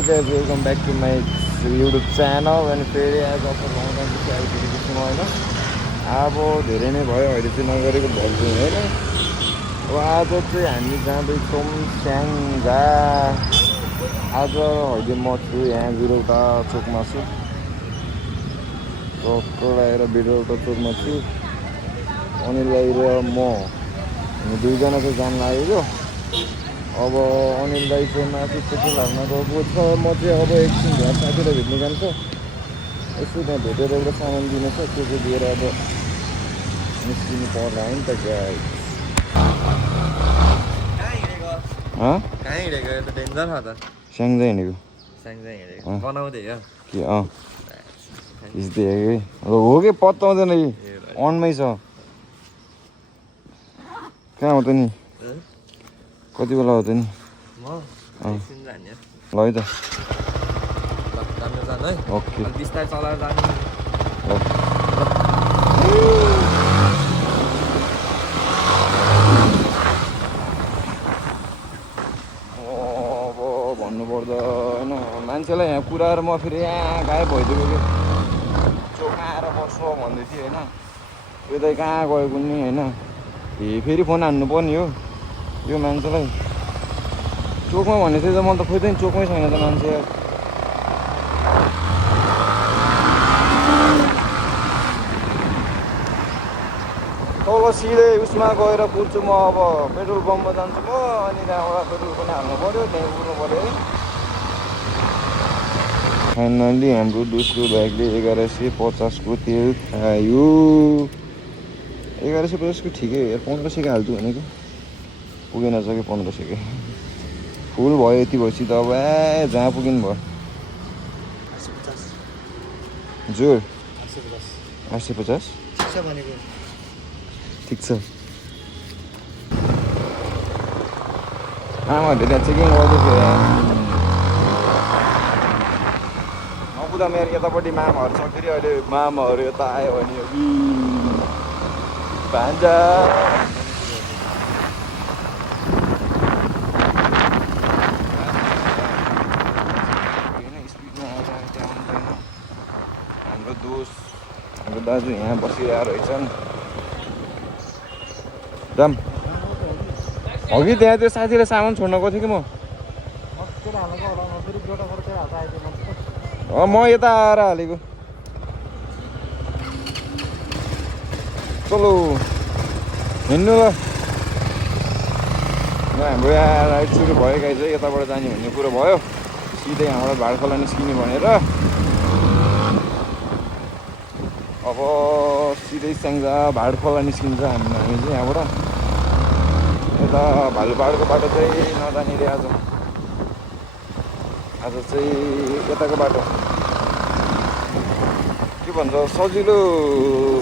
Hello guys, welcome back to my YouTube channel and फेरि आज offer लगाउँदा आइपुगेको छु म होइन। अब धेरै नै भयो अहिले चाहिँ नगरेको भन्छु होइन। अब आज चाहिँ हामी जाँदैछौँ स्याङ्जा। आज अहिले म छु यहाँ बिरौटा चोकमा छु। आएर बिरौटा चोकमा छु। अनिल भाइ र म हामी दुईजना चाहिँ जान लागेको। अब अनिल दाइ चाहिँ माथि पेट्रोल हाल्न गएको छ। म चाहिँ अब एकछिन घर साथीलाई भेट्नु जान्छ। यसो त्यहाँ भेटेर एउटा सामान दिनु छ, त्यो चाहिँ दिएर अब निस्किनु पर्ला हो नि त गाइस। कहाँ हिँडेको यो त डेन्जर छ त। स्याङ्जा हिँडेको हिँडेको बनाउँदै हो कि देखेको हो कि पत्ताउँदैन कि अनमै छ। कहाँ हो त नि, कति बेला हो त नि? ल है त, जानु है। ओके बिस्तारै चलाएर जानु। अब भन्नुपर्दा होइन मान्छेलाई यहाँ कुराएर म फेरि यहाँ गायब भइदिएको कि चोकमा आएर बस्छु भन्दै थिएँ होइन। यो त कहाँ गयो कुन्नी होइन। फेरि फोन हान्नु पर्ने हो यो मान्छेलाई। चोकमा भन्ने थिएँ त, म त खोज्दै चोकमै छैन त मान्छे। तल सिधै उसमा गएर पुग्छु म। अब पेट्रोल पम्पमा जान्छु म, अनि त्यहाँबाट पेट्रोल पनि हाल्नु पऱ्यो, त्यहीँ पुग्नु पऱ्यो है। फाइनल्ली हाम्रो दोस्रो बाइकले 1150को तेल खायो। 1150को ठिकै हो, 1500 हाल्छु भनेको पुगेन छ कि 1500 फुल भयो। यति भएपछि त अब जहाँ पुगिनु भयो। जोर 850 ठिक छ। आमाहरूले त्यहाँ चेकिङ गर्दैथ्यो यहाँ। नपुग्दा मेरो यतापट्टि मामाहरू छ, फेरि अहिले मामाहरू यता आयो भने भान्जा हाम्रो दाजु यहाँ बसिरहेको रहेछन्। जाम अघि त्यहाँ त्यो साथीले सामान छोड्न गएको थिएँ कि म यता आएर हालेको। चलो हिँड्नु ल। हाम्रो यहाँ राइड सुरु भयो गाइस है। यताबाट जाने भन्ने कुरो भयो। सिधै यहाँबाट भाडखोला निस्किने भनेर अब सिधै स्याङ्जा भाडखोला निस्किन्छ हामी चाहिँ यहाँबाट। यता भालुपाहाडको बाटो चाहिँ नजाने रे आज चाहिँ यताको बाटो के भन्छ सजिलो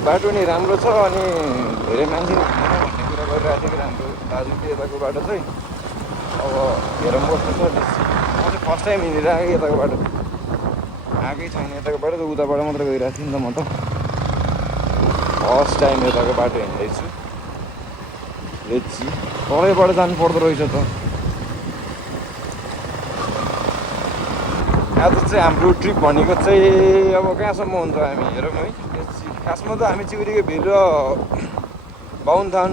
बाटो नि राम्रो छ। अनि धेरै मान्छे नि हिँड्दैन भन्ने कुरा गरिरहेको थियो कि राम्रो दाजुले यताको बाटो चाहिँ। अब हेरौँ कस्तो छ। म चाहिँ फर्स्ट टाइम हिँडिरहेको यताको बाटो, आएकै छैन यताको बाटो त, उताबाट मात्र गइरहेको थिएँ नि त म त। फर्स्ट टाइम यताको बाटो हिँड्दैछु। लेट्सी तलैबाट जानु पर्दो रहेछ त। आज चाहिँ हाम्रो ट्रिप भनेको चाहिँ अब कहाँसम्म हुन्छ हामी हेरौँ है। खासमा त हामी चिउरीको भिर र बाहुनथान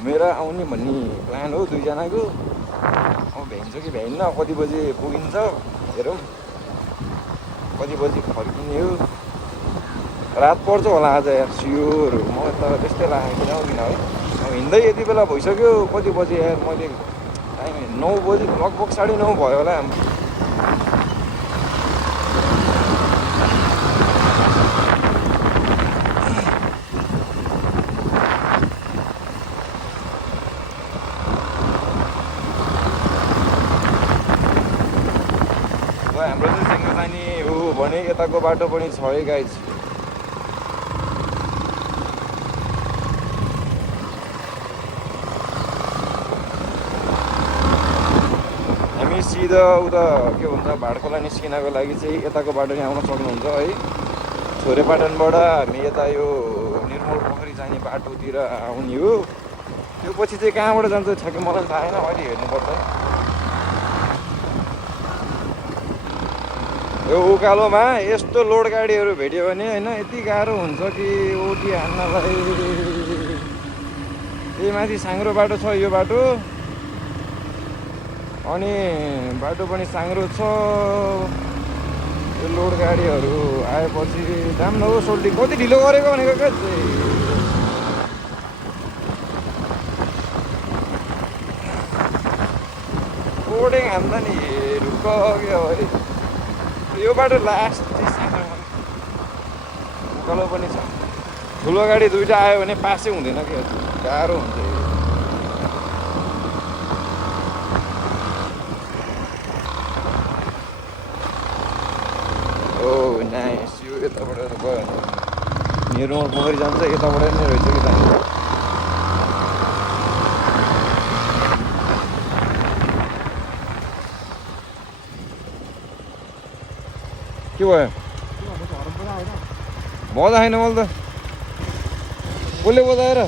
घुमेर आउने भन्ने प्लान हो दुईजनाको। अब भ्याइन्छ कि भ्याइन्न, कति बजी पुगिन्छ हेरौँ, कति बजी फर्किने हो। रात पर्छ होला आज यार, सियोर म त त्यस्तै लागेको किन है। अब हिँड्दै यति बेला भइसक्यो, कति बजी यार मैले टाइम 9 बजी लगभग 9:30 भयो होला हाम्रो। हाम्रो चाहिँ सँगै जाने हो भने यताको बाटो पनि छ है गाइज। हामी सिधा उता के भन्छ भाडखोला निस्किनको लागि चाहिँ यताको बाटो नि आउन सक्नुहुन्छ है। छोरेपाटनबाट हामी यता यो निर्मल पोखरी जाने बाटोतिर आउने हो। त्यो पछि चाहिँ कहाँबाट जान्छ ठ्याक्कै मलाई थाहा छैन, अहिले हेर्नुपर्छ। यो उकालोमा यस्तो लोड गाडीहरू भेट्यो भने होइन यति गाह्रो हुन्छ कि ओटी हान्नलाई। त्यही माथि साङ्ग्रो बाटो छ यो बाटो, अनि बाटो पनि साङ्ग्रो छ। यो लोड गाडीहरू आएपछि दाम नहो सोल्टी कति ढिलो गरेको भनेको क्या लोडिङ हान्दा नि ढुक्क क्या है। यो बाटो लास्ट चाहिँ साङ्ग्रोमा उकालो पनि छ। ठुलो गाडी दुइटा आयो भने पासै हुँदैन क्या, गाह्रो हुन्छ। ओ नाइस, यो यताबाट गयो भने निर्मल पोखरी जान्छ, यताबाट नै रहेछ कि दामी। के भयो बजाएन मैले त, कसले बजाएर?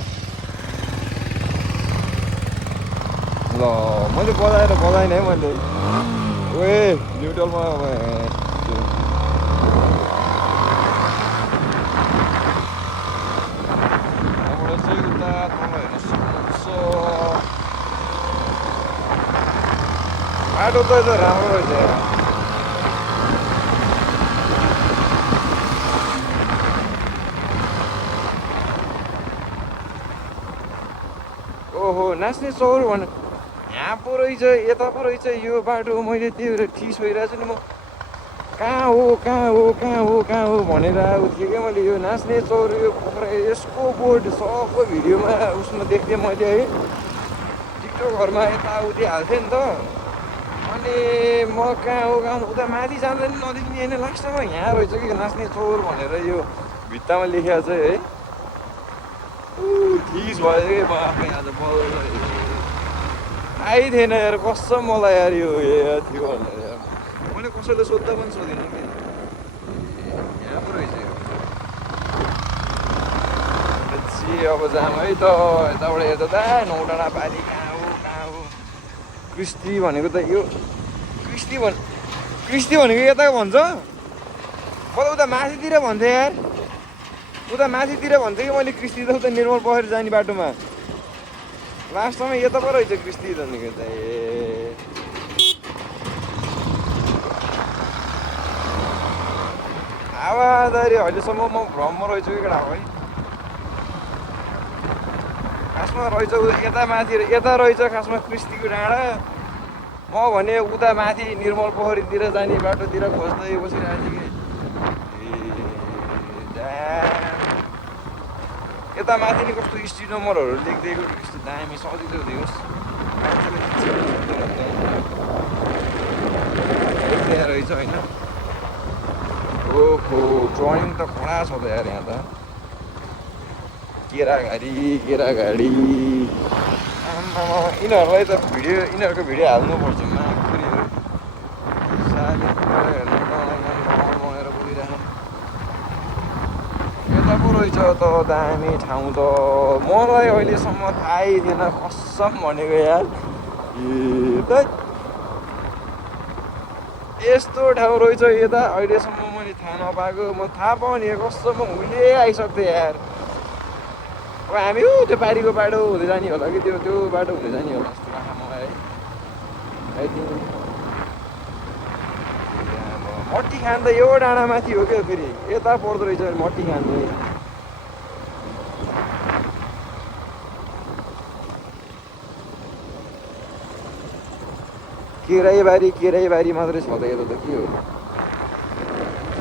ल मैले बजाएन है मैले। ओए न्युट्रलमा चाहिँ उता तल हेर्न सक्नुहुन्छ। बाटो त राम्रो रहेछ यार। ओहो नाच्ने चौर भन, यहाँ पो रहेछ, यता पो रहेछ यो बाटो। मैले त्यो ठिस भइरहेको छु नि, म कहाँ हो भनेर उठ्थेँ क्या मैले। यो नाच्ने चौर यो पोखरा यसको बोर्ड सबको भिडियोमा उसमा देख्थेँ मैले है, टिकटकहरूमा यताउति हाल्थेँ नि त। अनि म कहाँ हो उता माथि जाँदा नि नदेखिने होइन, लास्टमा यहाँ रहेछ कि नाच्ने चौर भनेर यो भित्तामा लेखेको छ है। ठिस भयो कि म आफै आज आइथिएन यार, कसम मलाई यार यो थियो भनेर यार। मैले कसैले सोद्धा पनि सोधिनँ कि यहाँ पो रहेछ। अब जाम है त, यताबाट हेर्दा त नौडाँडा पारी कहाँ हो। कृष्टि भनेको त यो कृष्टि भनेको यता भन्छ। म त उता माथितिर भन्थेँ यार, उता माथितिर भन्थेँ कि मैले। कृष्टि त उता निर्मल पोखरी जाने बाटोमा लास्टमा यता पो रहेछ कृष्टि भनेको त। ए हावादारी अहिलेसम्म म भ्रममा रहेछु कि केटा है। खासमा रहेछ यता माथि, यता रहेछ खासमा कृष्टिको डाँडा। म भने उता माथि निर्मल पोखरीतिर जाने बाटोतिर खोज्दै बसिरहेको थिएँ कि यता माथि नि कस्तो स्ट्रिट नम्बरहरू लेखिदिएको, कस्तो दामी सजिलो दियोस् मान्छेले रहेछ होइन। ओहो ड्रइङ त खडा छ त यार यहाँ त। केरा गाडी यिनीहरूलाई त यिनीहरूको भिडियो हाल्नुपर्छ माकुरीहरू। बनाएर बोलिरहेको यता पो रहेछ त दामी ठाउँ त। मलाई अहिलेसम्म थाहै थिएन कसम भनेको यार। यस्तो ठाउँ रहेछ यता, अहिलेसम्म मैले थाहा नपाएको। म थाहा पाउने कसम उहिले आइसक्थेँ यार। अब हामी त्यो पारीको बाटो हुँदै जाने होला कि त्यो बाटो हुँदै जाने होला जस्तो लाग्छ मलाई है। आई थिङ्क मट्टी खान त यो डाँडा माथि हो क्या, फेरि यता पर्दो रहेछ मट्टी खान। केराईबारी मात्रै छ त यता त के हो,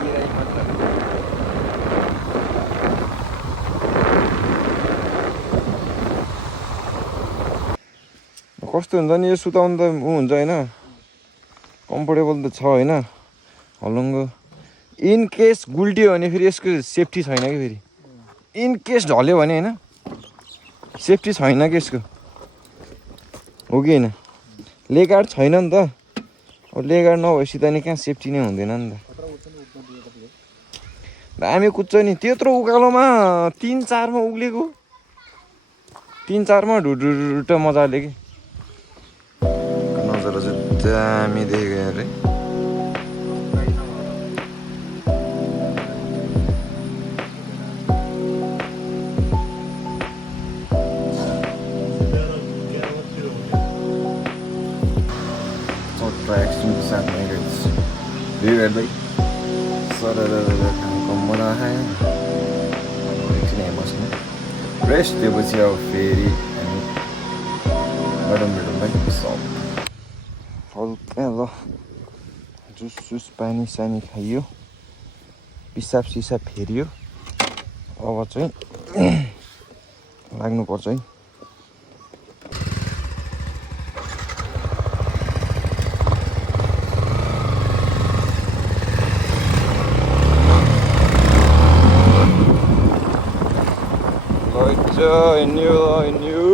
केराई मात्र। कस्तो हुन्छ नि यो सुताउनु त ऊ हुन्छ होइन, कम्फोर्टेबल त छ होइन हलुङ्गो। इन केस गुल्टियो भने फेरि यसको सेफ्टी छैन कि, फेरि इन केस ढल्यो भने होइन सेफ्टी छैन कि यसको, हो कि होइन। लेगार्ड छैन नि त, अब लेगार्ड नभएपछि त नि कहाँ सेफ्टी नै हुँदैन नि त। दामी कुद्छ नि त्यत्रो उकालोमा 3-4मा उक्लेको, 3-4मा ढुढुढुट मजाले कि। नजारा चाहिँ दामी देखेको यार है। भ्यू हेर्दै सरर कम्मना खाएँ एकछिन यहाँ बस्नु रेस्ट दिएपछि अब फेरि हामी गरम भेटौँला सब हल्का ल जुस पानी सानी खाइयो पिसाब सिसाब फेरियो अब चाहिँ लाग्नुपर्छ है हिँड्यो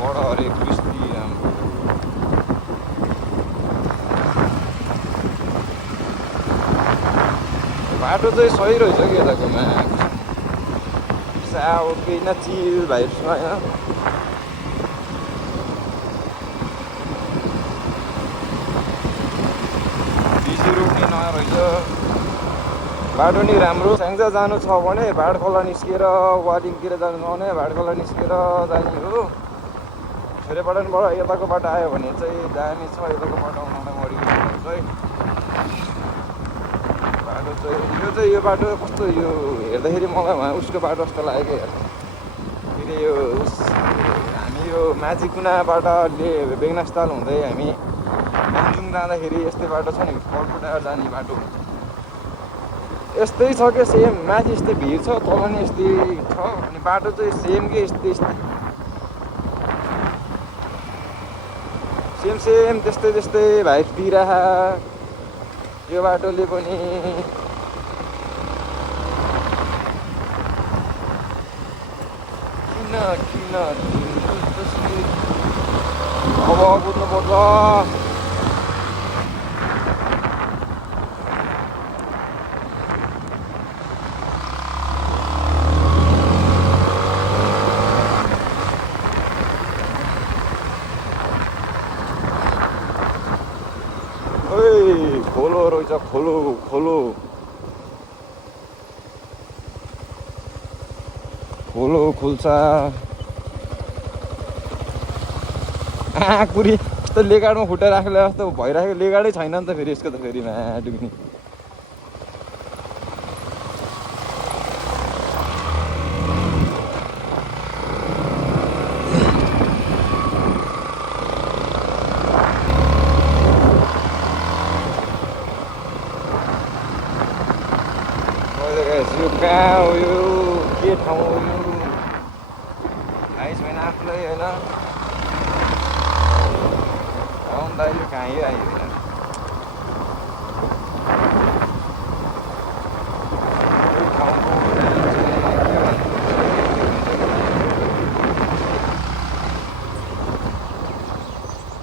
बडा हरेक बिस्ती राम्रो बाटो चाहिँ सही रहेछ कि यताकोमा साउ केही न चिल भाइब्समा होइन बिजी रोक्ने नरहेछ बाटो नि राम्रो स्याङ्जा जानु छ भने भाडखोला निस्केर वारिङतिर जानु छ भने भाडखोला निस्केर जाने हो फेरिपटनबाट यताको बाटो आयो भने चाहिँ दामी छ यताको बाटो आउनलाई मरिएको है बाटो चाहिँ यो बाटो कस्तो यो हेर्दाखेरि मलाई उसको बाटो जस्तो लाग्यो क्या फेरि यो हामी यो माझी कुनाबाटले बेगनासताल हुँदै हामी दामजुङ जाँदाखेरि यस्तै बाटो छ नि कलकुटा जाने बाटो यस्तै छ क्या सेम माथि यस्तै भिड छ तल नि यस्तै छ अनि बाटो चाहिँ सेम के यस्तै सेम त्यस्तै भाइब दिइरह यो बाटोले पनि किन अब बुझ्नुपर्छ खोलो रहेछ खोलो खोल्छ कुरी यस्तो लेगाडमा खुट्टा राखेर जस्तो भइराखेको लेगाडै छैन नि त फेरि यसको त फेरि डुब्ने कहाँ हो यो के ठाउँ हो यो थाहै छैन आफूलाई होइन आउँदा यो कहीँ आइदिएन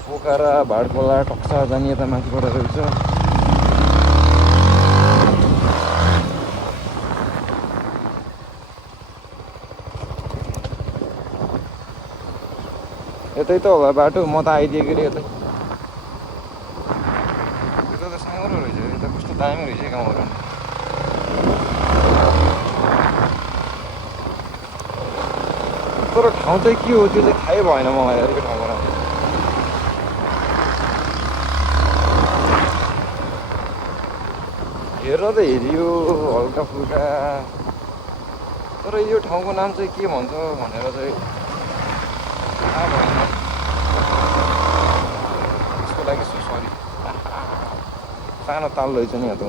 पोखरा भाडखोला टक्सा जाने यता माथिबाट रहेछ यतै त होला बाटो म त आइदिएको रे यतै यता त साँगुरो रहेछ यता कस्तो दामी रहेछ गाउँहरू तर ठाउँ चाहिँ के हो त्यो चाहिँ थाहै भएन मलाई अलिक ठाउँबाट हेर्न त हेरियो हल्का फुल्का तर यो ठाउँको नाम चाहिँ के भन्छ भनेर चाहिँ थाहा भएन त्यसको लागि सरी सानो ताल रहेछ नि यहाँ त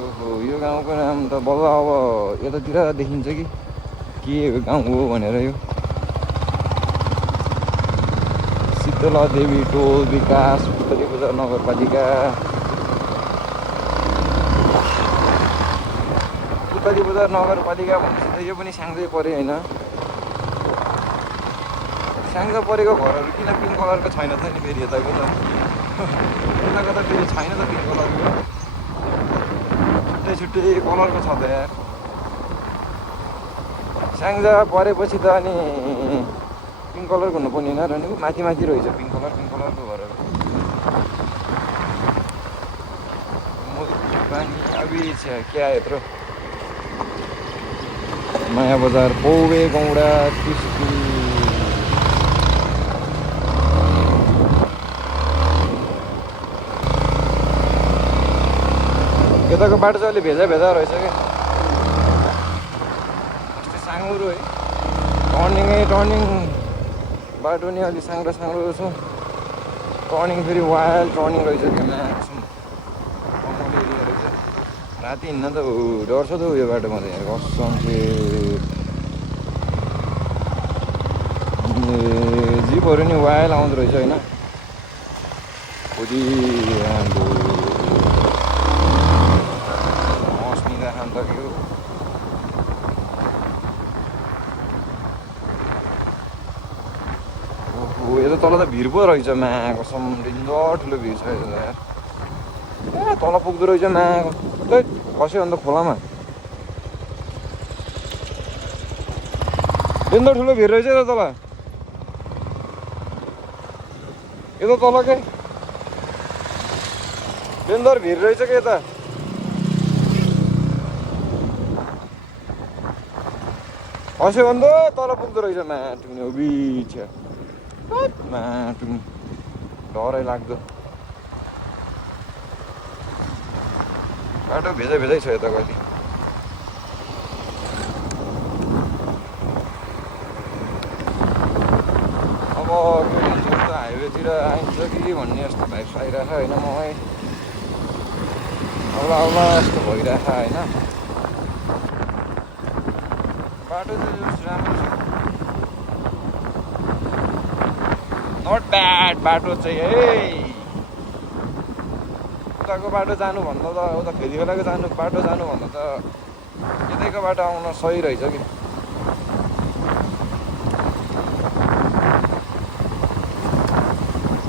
ओहो यो गाउँको नाम त बल्ल अब यतातिर देखिन्छ कि के गाउँ हो भनेर यो शीतला देवी टोल विकास उत्तरी बजार नगरपालिका उत्तरी बजार नगरपालिका भनेपछि त यो पनि स्याङ्जै पऱ्यो होइन स्याङ्जा परेको घरहरू किन पिङ्क कलरको छैन त नि फेरि यताको त यताको त फेरि छैन त पिङ्क कलरको छुट्टै कलरको छ त यार स्याङ्जा परेपछि त अनि पिङ्क कलरको हुनुपर्ने होइन रहेको माथि माथि रहेछ पिङ्क कलरको घरहरू पानी अभी क्या यत्रो नयाँ बजार पौवे गौडा टिस्टी यताको बाटो चाहिँ अलि भेजा रहेछ क्या यस्तै साँगुरो है टर्निङ बाटो नि अलि साङ्ग्रो छ टर्निङ फेरि वाइल्ड टर्निङ रहेछ क्या म्याक्सिमम कमल एरिया रहेछ राति हिँड्न त डर छ त यो बाटोमा त यहाँ कसम जिपहरू नि वाइल्ड आउँदो रहेछ होइन खोजी हाम्रो हस्निँदा खान सकेको यो त तल त भिड पो रहेछ माको सम्झिँदो ठुलो भिड छ यो त यार ए तल पुग्दो रहेछ माको खस्यो अन्त खोलामा डेन्जर ठुलो भिड रहेछ त तल यो त तल के डेन्जर भिड रहेछ के यता खस्यो अन्त तल पुग्दो रहेछ माटुनी हो बिच माटुनी डरै लाग्दो बाटो भेजै छ यता कति अब के भन्छ त हाइवेतिर आइन्छ कि भन्ने जस्तो भाइब्स आइरहेछ होइन मलाई औला जस्तो भइरहेछ होइन बाटो चाहिँ राम्रो छ नट ब्याड बाटो चाहिँ है उताको बाटो जानुभन्दा त उता फेरि बेलाको बाटो जानुभन्दा त यतैको बाटो आउन सही रहेछ कि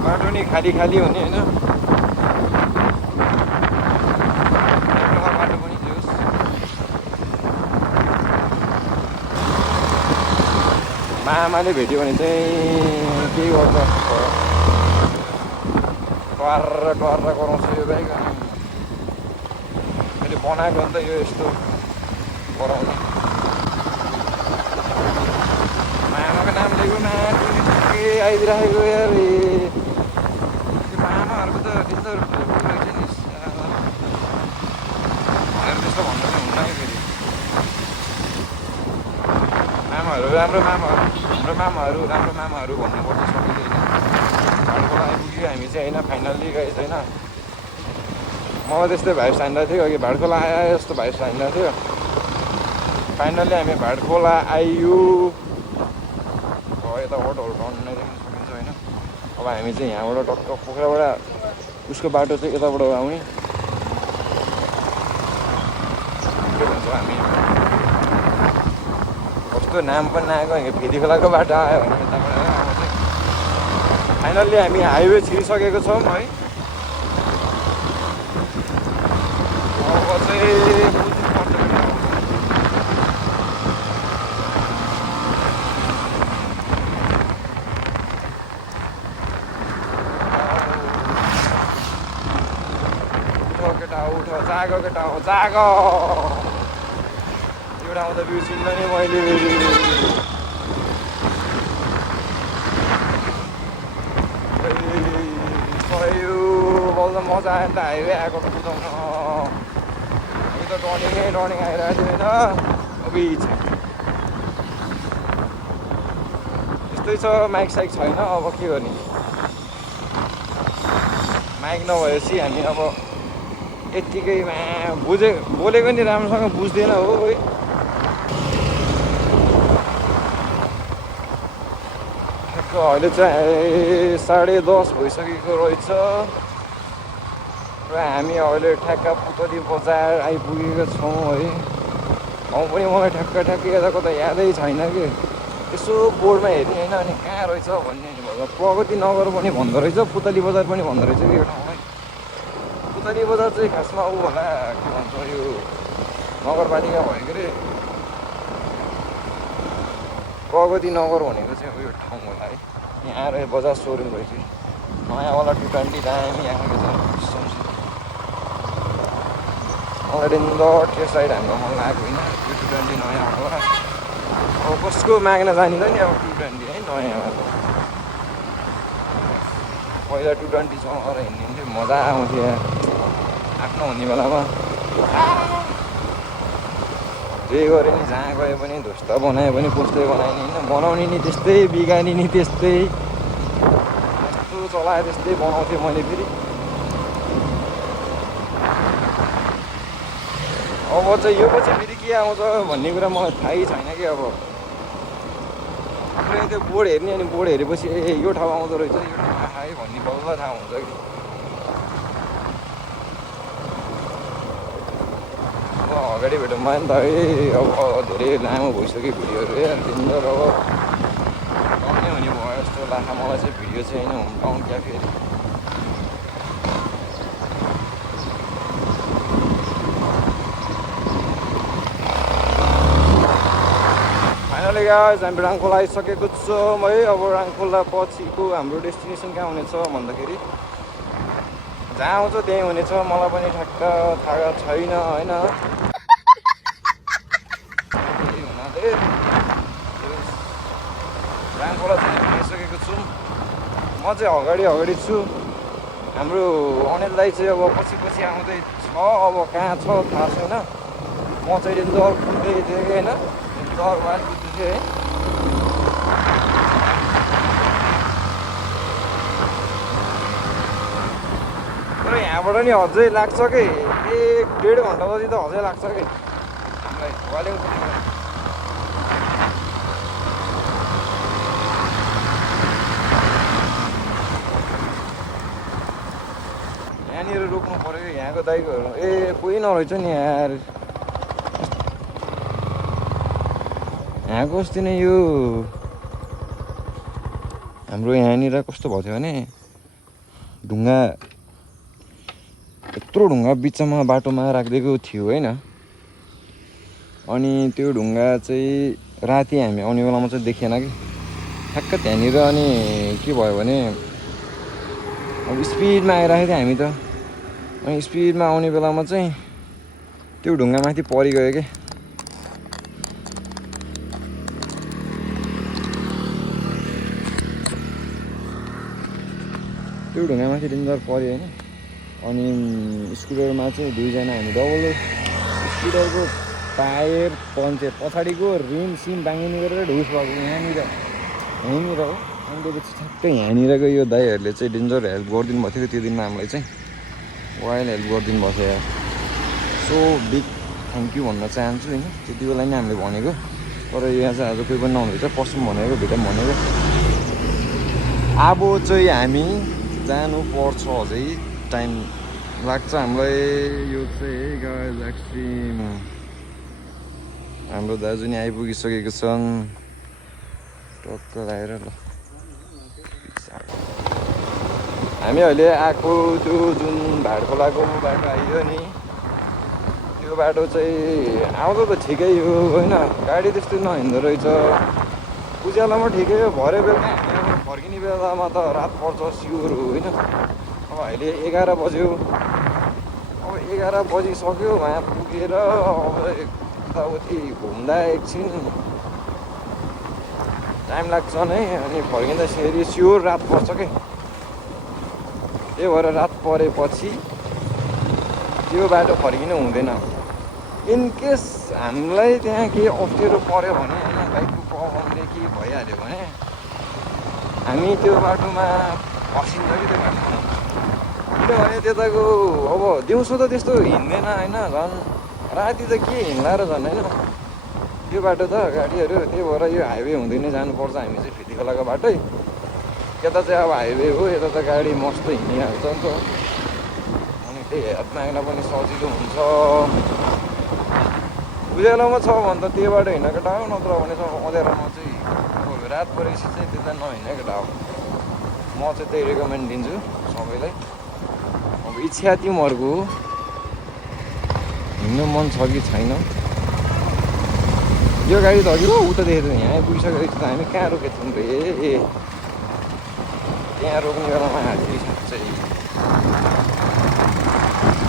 बाटो नि खाली हुने होइन बाटो पनि थियोस् मामाले भेट्यो भने चाहिँ केही गर्छ टर्र कराउँछ यो बाइक मैले बनाएको नि त यो यस्तो कराउने मामाको नाम लिएको के आइदिइराखेको यार त्यो मामाहरूको त डेन्जर रहेछ नि त्यस्तो भन्नु पनि हुन्न है फेरि मामाहरू हाम्रो मामाहरू राम्रो मामाहरू भन्नुपर्छ सबैले होइन भाडखोला आइपुग्यो हामी चाहिँ होइन फाइनल्ली गएछ होइन मलाई त्यस्तै भाइब्स हान्दा थियो अघि भाडखोला आयो जस्तो भाइब्स हान्दा थियो फाइनल्ली हामी भाडखोला आइयो यता अटोहरू टर्न नै देख्न सकिन्छ होइन अब हामी चाहिँ यहाँबाट टक्क पोखराबाट उसको बाटो चाहिँ यताबाट आउने के भन्छ हामी कस्तो नाम पनि नआएको फेरि खोलाको बाटो आयो भने यताबाट अब चाहिँ फाइनल्ली हामी हाइवे छिरिसकेको छौँ है अब चाहिँ केटा हो जाग एउटा आउँदा बिर्सिँदैन नि मैले बल्ल मजा आयो नि त हाइवे आएको त कुदाउन हामी त टर्निङ आइरहेको थियो होइन बिच यस्तै छ माइक साइक छैन अब के गर्ने माइक नभएपछि हामी अब यत्तिकैमा बोलेको नि राम्रोसँग बुझ्दैन हो है ठ्याक्क अहिले चाहिँ 10:30 भइसकेको रहेछ र हामी अहिले ठ्याक्क पुतली बजार आइपुगेको छौँ है ठाउँ पनि मलाई ठ्याक्क यताको त यादै छैन कि यसो बोर्डमा हेर्ने होइन अनि कहाँ रहेछ भन्ने प्रगति नगर पनि भन्दो रहेछ पुतली बजार पनि भन्दो रहेछ कि यो ठाउँलाई पुतली बजार चाहिँ खासमा ऊ होला के भन्छ यो नगरपालिका भएको अरे प्रगति नगर भनेको चाहिँ उयो ठाउँ होला है। यहाँ आएर बजाज सोरुम रहेछ नयाँवाला 220 दामी आएको छ। मलाई डेन्जर त्यो साइड हाम्रो मन लागेको होइन त्यो 220 नयाँ होला। अब कसको माग्न जानिँदैन नि अब 220 है नयाँवाला। पहिला 220सँग गरेर हिँड्थ्यो मजा आउँथ्यो आफ्नो हुने बेलामा। जे गरे नि जहाँ गए पनि ध्वस्त बनायो भने कस्तै बनायो नि होइन बनाउने नि त्यस्तै बिगार्ने नि त्यस्तै जस्तो चलायो त्यस्तै बनाउँथेँ मैले फेरि। अब चाहिँ यो पछि फेरि के आउँछ भन्ने कुरा मलाई थाहै छैन कि। अब आफूले त्यो बोर्ड हेर्ने अनि बोर्ड हेरेपछि ए यो ठाउँ आउँदो रहेछ यो ठाउँ आए भन्ने बल्ल थाहा हुन्छ कि। अगाडि भेटौँ नि त है अब धेरै लामो भइसक्यो भिडियोहरू यार डेन्जर। अब आउने हुने भयो जस्तो लाग्छ मलाई चाहिँ भिडियो चाहिँ होइन home town cafe. Finally guys हामी राङखोला आइसकेको छौँ है। अब राङखोला पछिको हाम्रो डेस्टिनेसन कहाँ हुनेछ भन्दाखेरि जहाँ आउँछ त्यहीँ हुनेछ। मलाई पनि ठ्याक्क थाहा छैन होइन। राङखोला चाहिँ हामी आइसकेको छौँ। म चाहिँ अगाडि छु। हाम्रो अनिल दाइ चाहिँ अब पछि आउँदै छ। अब कहाँ छ थाहा छैन। म चाहिँ डेन्जर कुद्दै थिएँ होइन डेन्जर वाल कुद्दै थिएँ है। तर यहाँबाट नि अझै लाग्छ कि 1-1.5 घन्टा जति त अझै लाग्छ कि हामीलाई वालिङ पुग्नु। यहाँनिर रोक्नु पऱ्यो कि यहाँको दाइकोहरू ए कोही नरहेछ नि यार। यहाँको अस्ति नै यो हाम्रो यहाँनिर कस्तो भएको थियो भने ढुङ्गा यत्रो ढुङ्गा बिचमा बाटोमा राखिदिएको थियो होइन। अनि त्यो ढुङ्गा चाहिँ राति हामी आउने बेलामा चाहिँ देखेन कि ठ्याक्क त्यहाँनिर। अनि के भयो भने अब स्पिडमा आइरहेको थियो हामी त। अनि स्पिडमा आउने बेलामा चाहिँ त्यो ढुङ्गा माथि परिगयो कि। त्यो ढुङ्गा माथि डेन्जर पऱ्यो होइन। अनि स्कुटरमा चाहिँ 2जना हामी डबल स्कुटरको टायर पन्चर पछाडिको रिम सिम बाङ्गिने गरेर ढुस भएको यहीँनिर हो। अनि त्यसपछि ठ्याक्कै यहाँनिरको यो दाइहरूले चाहिँ डेन्जर हेल्प गरिदिनु भएको थियो त्यो दिनमा हामीलाई चाहिँ वाइल हेल्प गरिदिनु भएको थियो यार। सो बिग थ्याङ्क यू भन्न चाहन्छु होइन। त्यति बेला नै हामीले भनेको तर यहाँ चाहिँ आज कोही पनि नहुँदैछ पसौँ भनेको भेटौँ भनेको। अब चाहिँ हामी जानुपर्छ अझै टाइम लाग्छ हामीलाई। यो चाहिँ गाइस एक्सट्रिम हाम्रो दाजु नि आइपुगिसकेको छन् टक्क लगाएर ल। हामी अहिले आएको त्यो जुन भाडखोलाको बाटो आइयो नि त्यो बाटो चाहिँ आउँदा त ठिकै हो होइन। गाडी त्यस्तो नहिँदो रहेछ। उज्यालोमा ठिकै हो भरे बेलुका हामी फर्किने बेलामा त रात पर्छ सिउर होइन। अब अहिले 11 बज्यो। अब 11 बजिसक्यो वहाँ पुगेर अब यताउति घुम्दा एकछिन टाइम लाग्छ नै। अनि फर्किँदाखेरि सिउर रात पर्छ कि। त्यही भएर रात परेपछि त्यो बाटो फर्किनु हुँदैन। इनकेस हामीलाई त्यहाँ केही अप्ठ्यारो पऱ्यो भने होइन बाइकको प्रब्लमले के भइहाल्यो भने हामी त्यो बाटोमा फसिन्छ कि त्यो बाटोमा। किनभने त्यताको अब दिउँसो त त्यस्तो हिँड्दैन होइन। झन् राति त के हिँड्ला र झन् होइन त्यो बाटो त गाडीहरू। त्यही भएर यो हाइवे हुँदै नै जानुपर्छ हामी चाहिँ फेदीखोलाको बाटै। यता चाहिँ अब हाइवे हो यता त गाडी मस्त हिँडिहाल्छ नि त। अनि त्यही हेल्प माग्न पनि सजिलो हुन्छ। उज्यालोमा छ भने त त्यो बाटो हिँडेको टाढो नत्र भने अँध्यारोमा चाहिँ अब रात परेपछि चाहिँ त्यता नहिँडेको टाढो। म चाहिँ त्यही रेकमेन्ड दिन्छु सबैलाई। अब इच्छा तिमीहरूको हिँड्नु मन छ कि छैन यो गाडी त अघि उता देखेको थियो यहाँ पुगिसकेपछि त हामी कहाँ रोकेको थियौँ रे त्यहाँ रोक्ने बेलामा हाल्थ्यो साँच्चै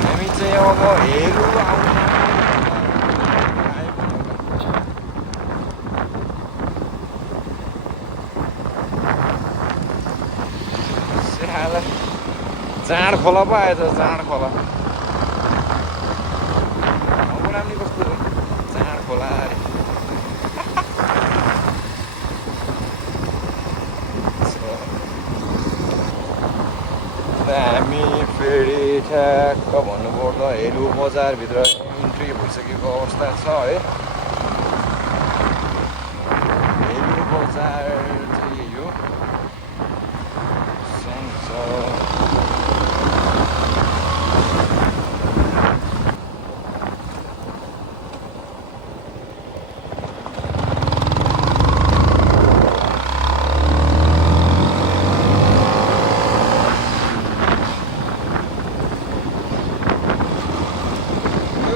हामी चाहिँ अब हेरौँ आउने चाँड खोला पो आएछ चाँड खोला राम्रो कस्तो चाँड खोला अरे हामी फेरि ठ्याक्क भन्नुपर्दा हेलो बजारभित्र इन्ट्री भइसकेको अवस्था छ है हेलो बजार चाहिँ यही हो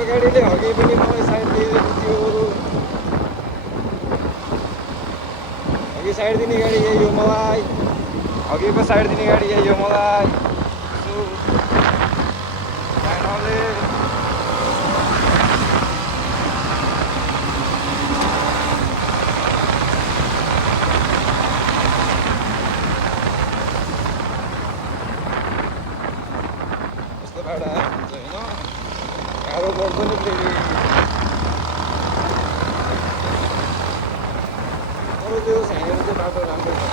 गाडीले अघि पनि मलाई साइड दिइदिएको थियो अघि साइड दिने गाडी यही हो मलाई अघिको साइड दिने गाडी यही हो मलाई कस्तो बाटो हुन्छ होइन गाह्रो पर्छ नि फेरि तर त्यो छैन चाहिँ बाटो राम्रो छ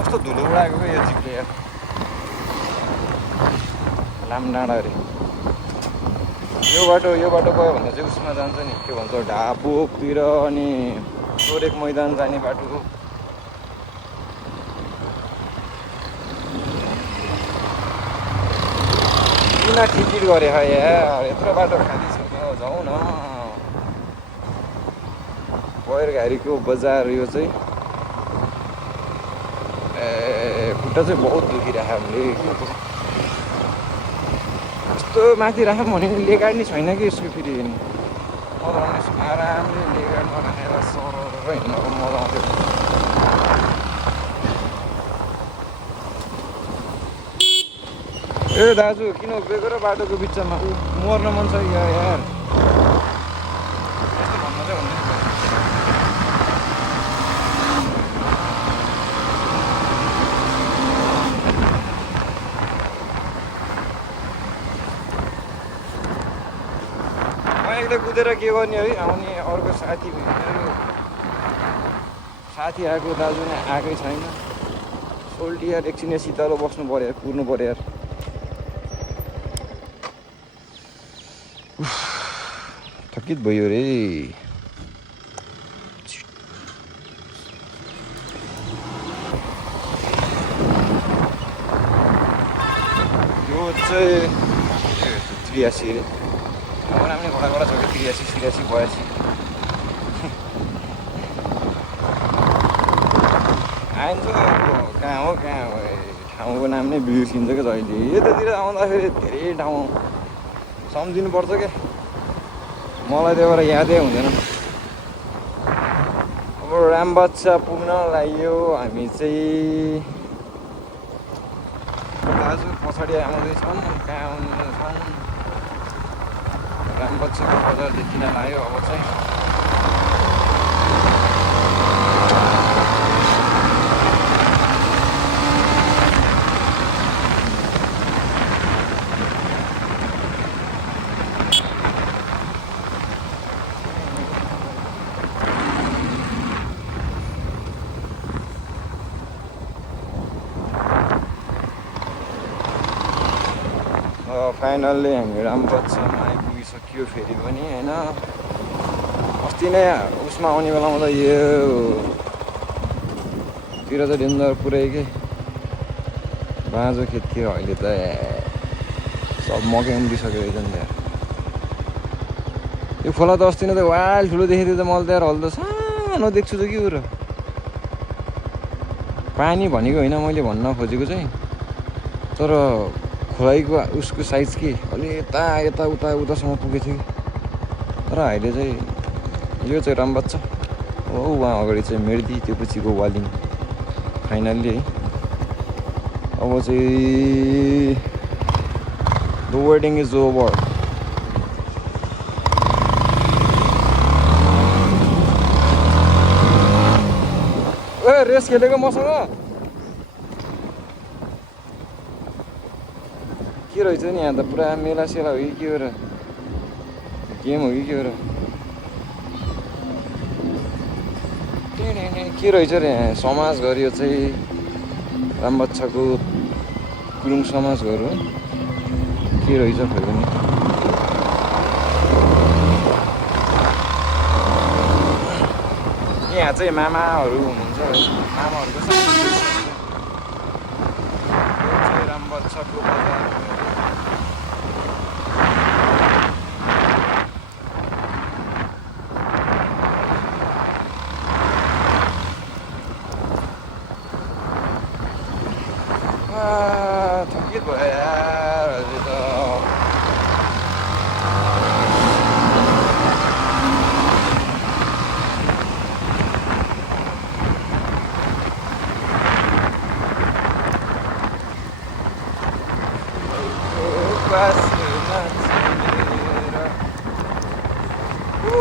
कस्तो धुलो उडाएको क्या यो जिपले यार लामडाँडा अरे यो बाटो गयो भने चाहिँ उसमा जान्छ नि के भन्छ ढाबोकतिर अनि सोरेक मैदान जाने बाटो किन टिकट गरे यार यत्रो बाटो खाली छ त जाउँ न पैरघारीको बजार यो चाहिँ खुट्टा चाहिँ बहुत दुखिरहेको हामीले यस्तो माथि राख्यो भने लेगाड्ने छैन कि यसको फेरि आरामले लेगाडमा राखेर सरर हिँड्नको मजा आउँथ्यो ए दाजु किन उभिएको र बाटोको बिचमा मर्न मन छ यार यस्तो भन्न चाहिँ हुँदैन कुदेर के गर्ने है आउने अर्को साथी आएको दाजु नै आएकै छैन सोल्टी यार एकछिन शीतलो बस्नु पऱ्यो यार कुर्नु पऱ्यो यार थकित भयो रे यो चाहिँ 83 रे राम्रै घोडा छ 83 82 आइन्छ कहाँ हो ठाउँको नाम नै बिर्सिन्छ क्या जहिले यतातिर आउँदाखेरि धेरै ठाउँ सम्झिनुपर्छ क्या मलाई त्यो भएर यादै हुँदैन अब रामबाच्छा पुग्न लाग्यो हामी चाहिँ दाजु पछाडि आउँदैछन् कहाँ आउँदैछन् रामबच्चाको बजार देखिन लाग्यो अब चाहिँ फाइनल्ली हामी रामबच्चामा आइपुगिसक्यो फेरि पनि होइन अस्ति नै उसमा आउने बेलामा त योतिर त डेन्जर पुरै के बाँझो खेत थियो अहिले त सब मकै उम्रिसक्यो रहेछ नि यार यो खोला त अस्ति नै त वाइल ठुलो देखेको थियो त मैले त यार अहिले त सानो देख्छु त के हो र पानी भनेको होइन मैले भन्न खोजेको चाहिँ तर खोलाइको उसको साइज के अलि यता यता उता उतासम्म पुगेको थियो तर अहिले चाहिँ यो चाहिँ रामबच्चा हो उहाँ अगाडि चाहिँ मेर्दी त्यो पछिको वालिङ फाइनल्ली है अब चाहिँ the wedding is over a race खेलेको मसँग के रहेछ नि यहाँ त पुरा मेला सेला हो कि के हो र गेम हो कि के हो र के रहेछ र यहाँ समाज घर यो चाहिँ रामबच्चाको गुरुङ समाज घर हो के रहेछ खै पनि यहाँ चाहिँ मामाहरू हुनुहुन्छ मामाहरूको चाहिँ रामबच्चाको बजार थकित भयो यार अहिले त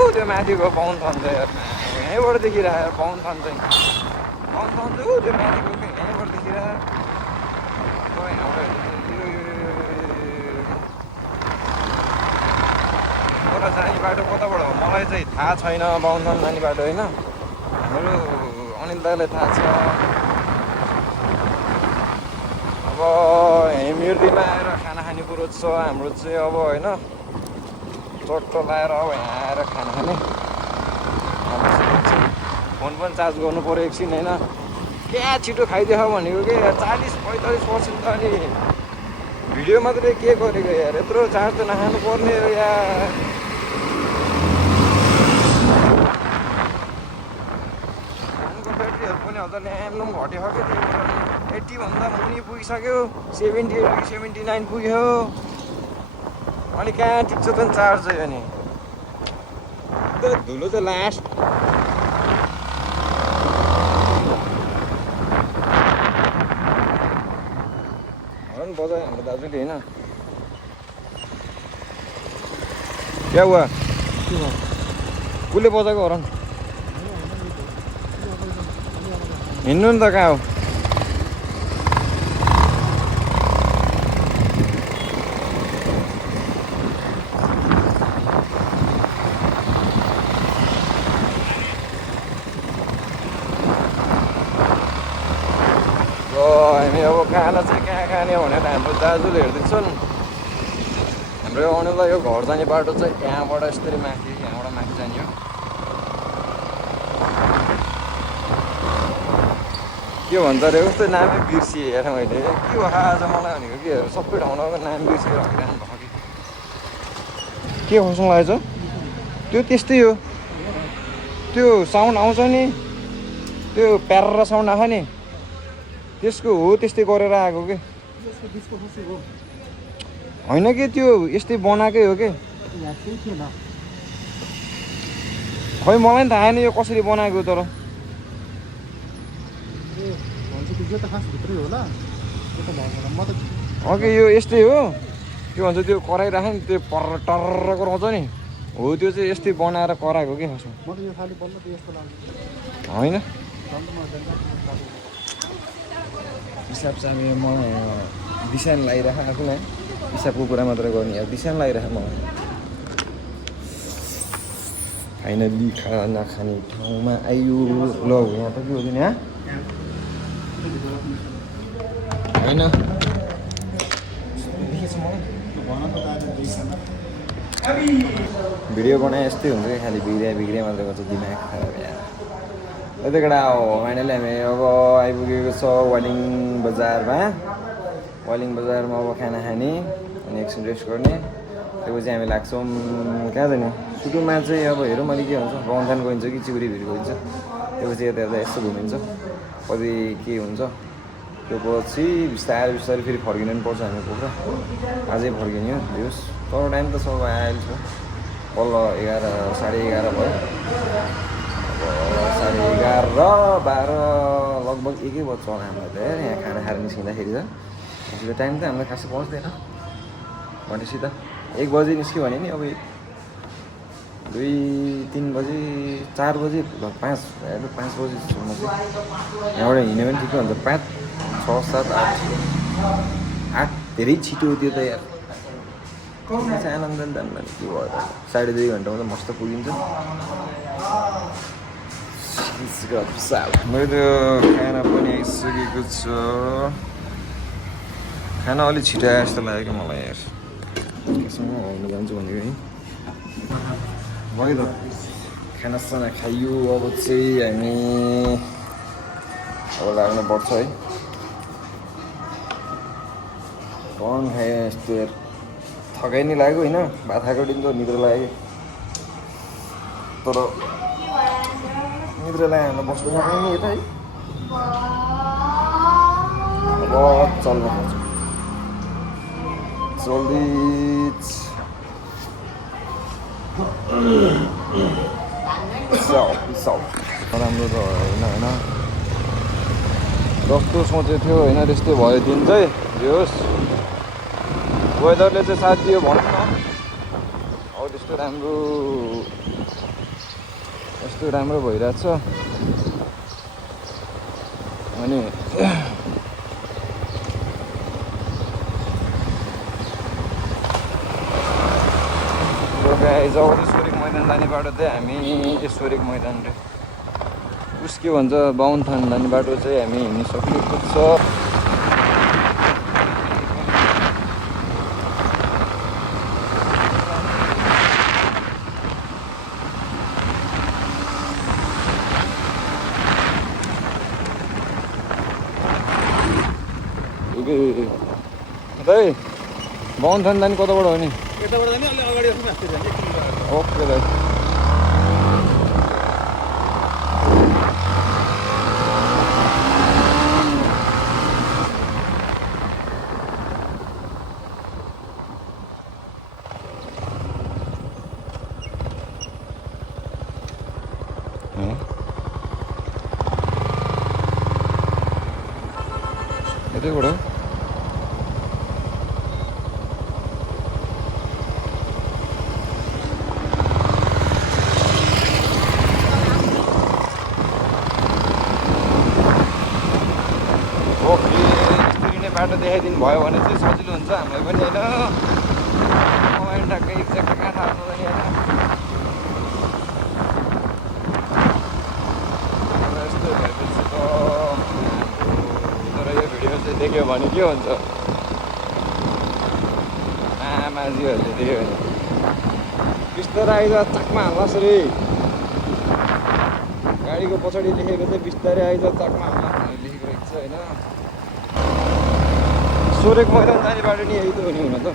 त्यो माथिको पाउन थान्छ यार यहीँबाट देखिरहेको पाउन थान्छ त्यो माथिको यहीँबाट देखिरहेको जाने बाटो कताबाट हो मलाई चाहिँ थाहा छैन बाहुनथान जाने बाटो होइन हाम्रो अनिल दाइलाई थाहा छ अब यहीँ मिर्दीमा आएर खाना खाने कुरो छ हाम्रो चाहिँ अब होइन चट्ट लाएर अब यहाँ आएर खाना खाने फोन पनि चार्ज गर्नु पऱ्यो एकछिन होइन क्या छिटो खाइदियो भनेको के 40-45% त अनि भिडियो मात्रै के गरेको यार यत्रो चार्ज त नखानु पर्ने हो यार फोनको ब्याट्रीहरू पनि अझ ल्याम्लुम घट्यो क्या त्यो 80 भन्दा मुनि पुगिसक्यो 78-79 पुग्यो अनि कहाँ टिक्छ त नि चार्ज चाहिँ अनि धुलो चाहिँ लास्ट हरन बजायो हाम्रो दाजुले होइन क्या हुआ कसले बजाएको हरन हिँड्नु नि त कहाँ हो हामी अब कहाँ चाहिँ कहाँ खाने भनेर हाम्रो दाजुले हेर्दैछन् हाम्रो यो आउनुलाई यो घर जाने बाटो चाहिँ यहाँबाट यसरी माथि यहाँबाट माथि जाने हो के भन्छ अरे कस्तो नामै बिर्सिएँ हेर मैले के हो आज मलाई भनेको के सबै ठाउँको नाम बिर्सेर हगिरहनु भएको के खोज्नु लागेछ त्यो त्यस्तै हो त्यो साउन्ड आउँछ नि त्यो प्यार साउन्ड आएको नि त्यसको हो त्यस्तै गरेर आएको के होइन कि त्यो यस्तै बनाएकै हो कि खै मलाई नि थाहा छैन यो कसरी बनाएको तर अघि यो यस्तै हो के भन्छ त्यो कराइराख्यो नि त्यो पर्र टर्र कराउँछ नि हो त्यो चाहिँ यस्तै बनाएर कराएको के खासमा म त यो खालि बल्ल त यस्तो लाग्यो होइन बल्ल म हिसाब चाहिँ अब मलाई दिसान लगाइरहेको आफूलाई हिसाबको कुरा मात्र गर्ने अब दिसान लगाइरहेको मलाई फाइनल्ली खाना खाने ठाउँमा आइयो ल यहाँ त के हो यहाँ होइन भिडियो बनाए यस्तै हुन्छ कि खालि बिग्रिया मात्रै गर्छ दिमाग खराब यहाँ यता केटा हो फाइनली हामी अब आइपुगेको छ वालिङ बजारमा अब खाना खाने अनि एकछिन रेस्ट गर्ने त्यसपछि हामी लाग्छौँ कहाँ जाने सुटुमा चाहिँ अब हेरौँ अलिक के हुन्छ गाउँठान गइन्छ कि चिउरीभिर गइन्छ त्यसपछि यता यसो घुमिन्छ कति के हुन्छ त्यो पछि बिस्तारै फेरि फर्किनु पनि पर्छ हामी पोखरा आजै फर्किने हो दियोस् तर टाइम त सब आइहाल्छ पल्ल 11 साढे 11 भयो अब साढे 11 12 लगभग 1 बज्छ होला हामीलाई त यहाँ खाना खाएर निस्किँदाखेरि त त्यो टाइम त हामीलाई खासै पहुँच्दैन भनेपछि त 1 बजी निस्क्यो भने नि अब 2-3 बजी 4 बजी 5 बजीसम्म चाहिँ यहाँबाट हिँड्यो भने ठिकै हुन्छ 5 6 7 8 धेरै छिटो त्यो त यार आनन्द दाममा के भयो त 2.5 घन्टामा त मस्त पुगिन्छ मैले खाना पनि आइसकेको छ खाना अलिक छिटो आयो जस्तो लाग्यो कि मलाई यार केसँग आउनु जान्छु भनेको है भयो त खानासाना खाइयो अब चाहिँ हामी अब लाग्नुपर्छ है कन खायो यस्तो यार थकाइ नि लाग्यो होइन भात खाएको दिन त निद्रा लाग्यो तर निद्रा लाग्यो हामीलाई बस्नु सक्दैन नि यता है अब चल्न पर्छ चल्दैछ राम्रो त होइन जस्तो सोचेको थियो होइन त्यस्तै भयो दिन चाहिँ जे होस् वेदरले चाहिँ साथ दियो भनौँ न अब त्यस्तो राम्रो भइरहेछ अनि जब ईश्वरिक मैदान जाने बाटो चाहिँ हामी ईश्वरिक मैदान रे उस के भन्छ बाहुनथान जाने बाटो चाहिँ हामी हिँडिसकेको छ दाइ बाहुनथान जाने कताबाट हो नि यताबाट जाने अलि अगाडि जस्तो माथि जाने ओके दाइ यतैबाट बाटो देखाइदिनु भयो भने चाहिँ सजिलो हुन्छ हामीलाई पनि होइन कमाइन ट्याक्कै एक्ज्याक्ट कहाँ थाहा हुन्छ नि होइन यस्तो भएपछि त तर यो भिडियो चाहिँ देख्यो भने के हुन्छ आमाजीहरूले देख्यो भने बिस्तारै आइज चाकमा हाल्नुहोस् रे गाडीको पछाडि लेखेको चाहिँ बिस्तारै आइज चाकमा हाल्नुहोस् भनेर लेखेको रहेछ होइन ईश्वरिक मैदान जाने बाटो नि यही त हो नि हुन त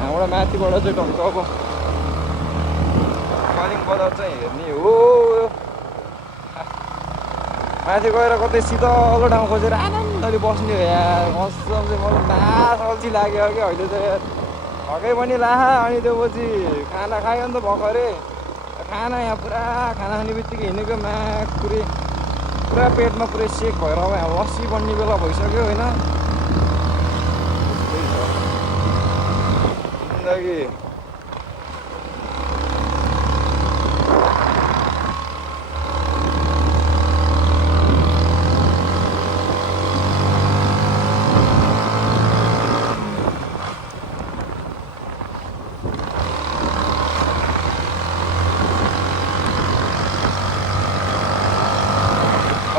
यहाँबाट माथिबाट चाहिँ ढङ्ग अब कालिङ बजार चाहिँ हेर्ने हो माथि गएर कतै शीतल ठाउँ खोजेर आनन्दले बस्ने हो यार मौसम चाहिँ मलाई नास अल्छी लाग्यो कि अहिले चाहिँ यार थकै पनि लाहा अनि त्यो पछि खाना खायो नि त भर्खरै खाना यहाँ पुरा खाना खाने बित्तिकै हिँडेको पुरा पेटमा पुरै सेक भएर अब यहाँ लस्सी बन्ने बेला भइसक्यो होइन जिन्दगी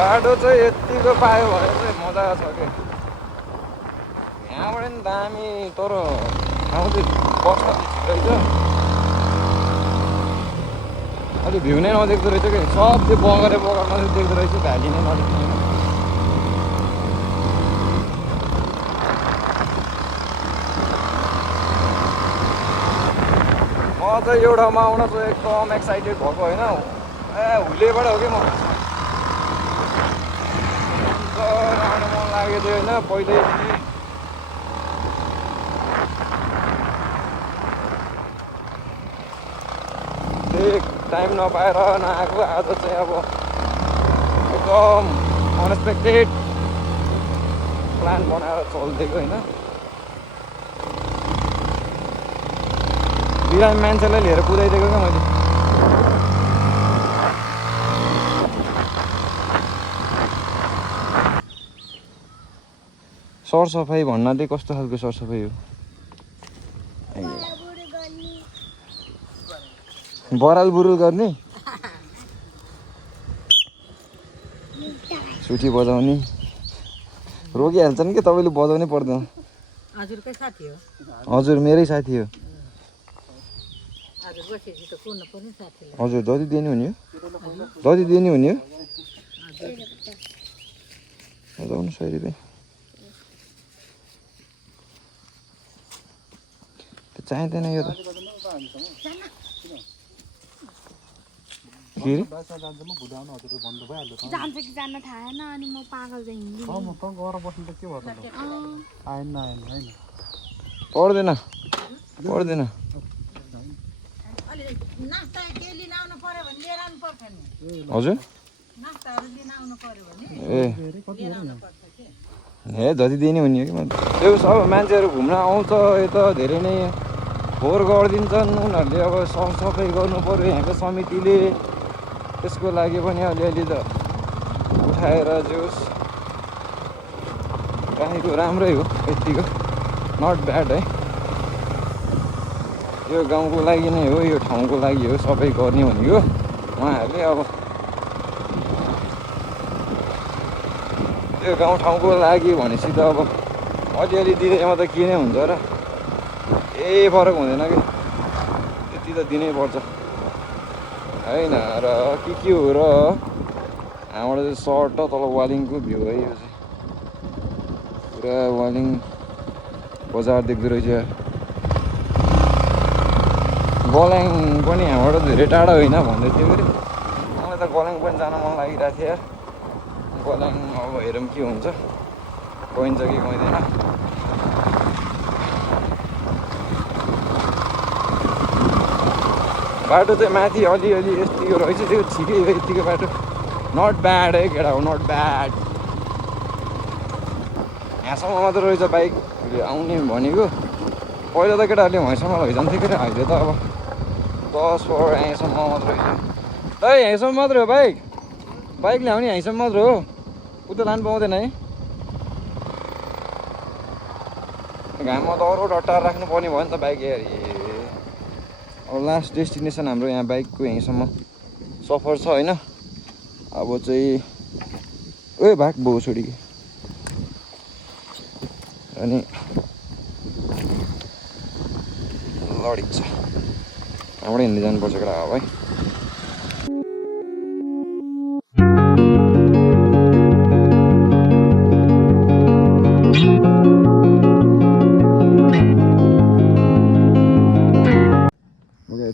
बाटो चाहिँ यतिको पायो भने चाहिँ मजा छ कि यहाँबाट नि दामी तर ठाउँ चाहिँ बस्न छिटो छ अलिक भ्यू नै नदेख्दो रहेछ कि सब त्यो बगरे बगरमा चाहिँ देख्दो रहेछ भ्याली नै नदेख्ने म चाहिँ यो ठाउँमा आउन चाहिँ एकदम एक्साइटेड भएको होइन हुलेबाट हो कि म आउनु मन लागेको थियो होइन पहिल्यैदेखि त्यही टाइम नपाएर नआएको आज चाहिँ अब एकदम अनएक्सपेक्टेड प्लान बनाएर चलिदिएको होइन बिरामी मान्छेलाई लिएर कुदाइदिएको क्या मैले सरसफाइ भन्नाले कस्तो खालको सरसफाइ हो बराल बुरुल गर्ने सुठी बजाउने रोकिहाल्छन् कि तपाईँले बजाउनै पर्दैन हजुरकै साथी हो हजुर मेरै साथी हो हजुर बसेपछि त कुर्न पर्ने साथीलाई हजुर जति दिने हुने हो जति दिने हुने हो बजाउनु 100 रुपियाँ चाहिँदैन यो त के रे जान्छ कि जान्न थाहा छैन अनि म पागल चाहिँ हिँड्दिनँ म त गएर बस्नु त के भयो त आएन होइन पर्दैन नास्ता के लिन आउनु पर्यो भने लिएर आउनु पर्छ नि हजुर नास्ताहरू लिन आउनु पर्यो भने ए लिएर आउनु पर्छ कि हे जति दिने हुने हो कि त्यो सब मान्छेहरू घुम्न आउँछ यता धेरै नै फोहोर गरिदिन्छन् उनीहरूले अब सरसफाइ गर्नु पर्यो यहाँको समितिले त्यसको लागि पनि अलिअलि त उठाएर जोस् राखेको राम्रै हो यतिको नट ब्याड है यो गाउँको लागि नै हो यो ठाउँको लागि हो सबै गर्ने भनेको उहाँहरूले अब यो गाउँठाउँको लागि भनेपछि त अब अलिअलि दिँदैमा त के नै हुन्छ र केही फरक हुँदैन कि यति त दिनै पर्छ होइन र के हो र यहाँबाट चाहिँ सर्ट तल वालिङको भ्यू है यो चाहिँ पुरा वालिङ बजार देख्दो रहेछ गल्याङ पनि यहाँबाट धेरै टाढा होइन भन्दै थियो फेरि मलाई त गल्याङ पनि जान मन लागिरहेको थियो गल्याङ अब हेरौँ के हुन्छ गइन्छ कि गइँदैन बाटो चाहिँ माथि अलिअलि यतिको रहेछ त्यो ठिकै हो यतिको बाटो नट ब्याड है केटा हो नट ब्याड यहाँसम्म मात्र रहेछ बाइक आउने भनेको पहिला त केटाहरूले वहीँसम्म लैजान्थ्यो केटा अहिले त अब 10 फर यहीँसम्म मात्र रहेछ त यहीँसम्म मात्र हो बाइक ल्याउने यहीँसम्म मात्र हो उता लानु पाउँदैन है घाममा त अरू डट्टाएर राख्नुपर्ने भयो नि त बाइक हेरी अब लास्ट डेस्टिनेसन हाम्रो यहाँ बाइकको यहीँसम्म सफर छ होइन अब चाहिँ ओ भाग बाउ छोडी अनि लडिक छ यहाँबाट हिँड्दै जानुपर्छ केटा अब है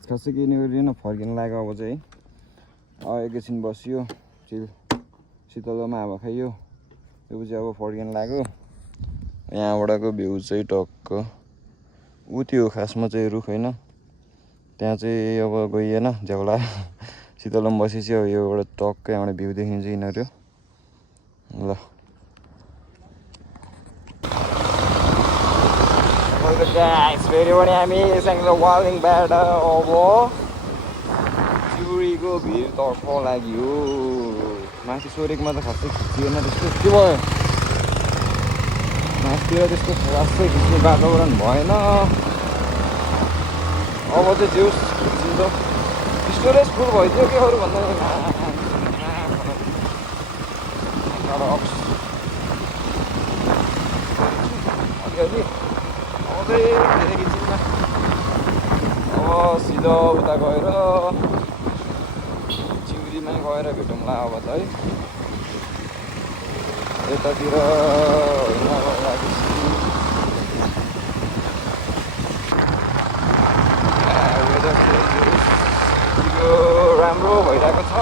खासै केही नगरिकन फर्किन लाग्यो अब चाहिँ एकैछिन बसियो शीतलमा हावा खाइयो त्योपछि अब फर्किन लाग्यो यहाँबाटको भ्यू चाहिँ टक्क ऊ त्यो खासमा चाहिँ रुख होइन त्यहाँ चाहिँ अब गइएन झ्याउला शीतलम बसेपछि अब यो एउटा टक्कै एउटा भ्यू देखिन्छ यिनीहरू ल फेरि पनि हामी वालिङ ब्याड अब चिउरीको भिरतर्फ लाग्यो माथि सोरेकमा त खासै खिचिएन त्यस्तो के भयो माथितिर त्यस्तो खासै खिच्ने वातावरण भएन अब चाहिँ जिउस खिचिन्छ स्टोरेज फुल भइदियो के अरू भन्दा अलिअलि अब चाहिँ धेरै खिचिन्न अब सिधो उता गएर चिउरीमै गएर भेटौँला अब त है यतातिर राम्रो भइरहेको छ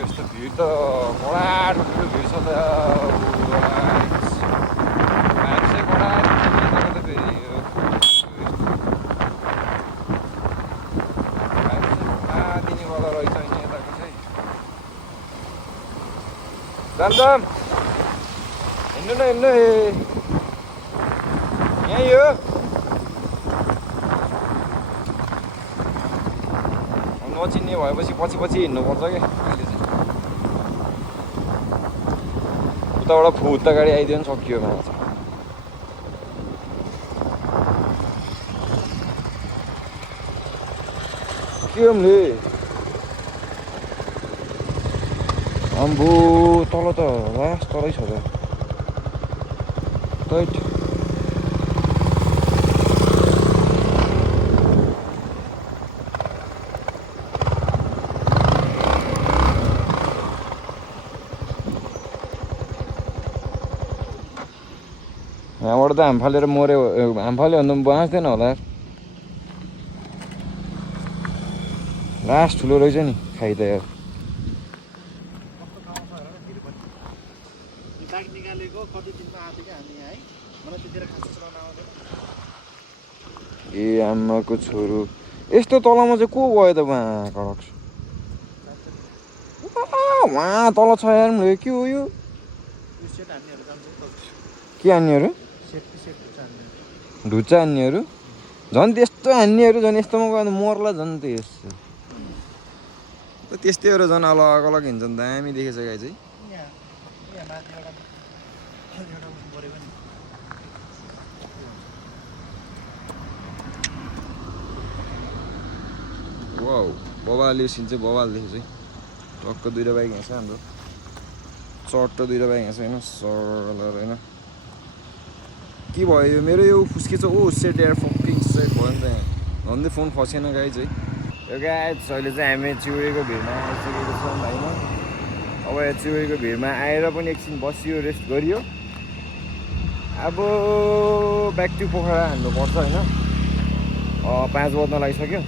यस्तो भिड त कडा ठुल्ठुलो भिड छ त जाम हिँड्नु न हिँड्नु यहीँ हो नचिन्ने भएपछि पछि पछि हिँड्नुपर्छ क्या अहिले चाहिँ उताबाट फुत्ता गाडी आइदियो भने सकियो मलाई चाहिँ के हमले आम्बो तल त लास्ट तलै छ त टाइट यहाँबाट त हाम फालेर मऱ्यो हाम फाल्यो भन्दा पनि बाँच्दैन होला लास्ट ठुलो रहेछ नि खाइ त यार ए आमाको छोरो यस्तो तलमा चाहिँ को गयो त उहाँ कडक उहाँ तल छ यार के हो यो के हान्नेहरू ढुच्चा हान्नेहरू झन् त्यस्तो हान्नेहरू झन् यस्तोमा गयो मर्ला झन् त्यस्तैहरू झन् अलग अलग हिँड्छन् दामी देखेछ गाई चाहिँ वाउ बवाल यो सिन चाहिँ बवाल देखेछ है टक्क दुईवटा बाइक यहाँ छ हाम्रो चट्ट दुईवटा बाइक यहाँ छ होइन सरलर होइन के भयो यो मेरो यो फुस्के चाहिँ ओ सेट एयर फकिङ सेट भयो नि त यहाँ झन्डै फोन फसेन गाई चाहिँ यो गाई अहिले चाहिँ हामी चिउरीको भिडमा आइसकेको छौँ होइन अब यो चिउरीको भिडमा आएर पनि एकछिन बसियो रेस्ट गरियो अब ब्याक टु पोखरा हान्नुपर्छ होइन 5 बज्न लागिसक्यो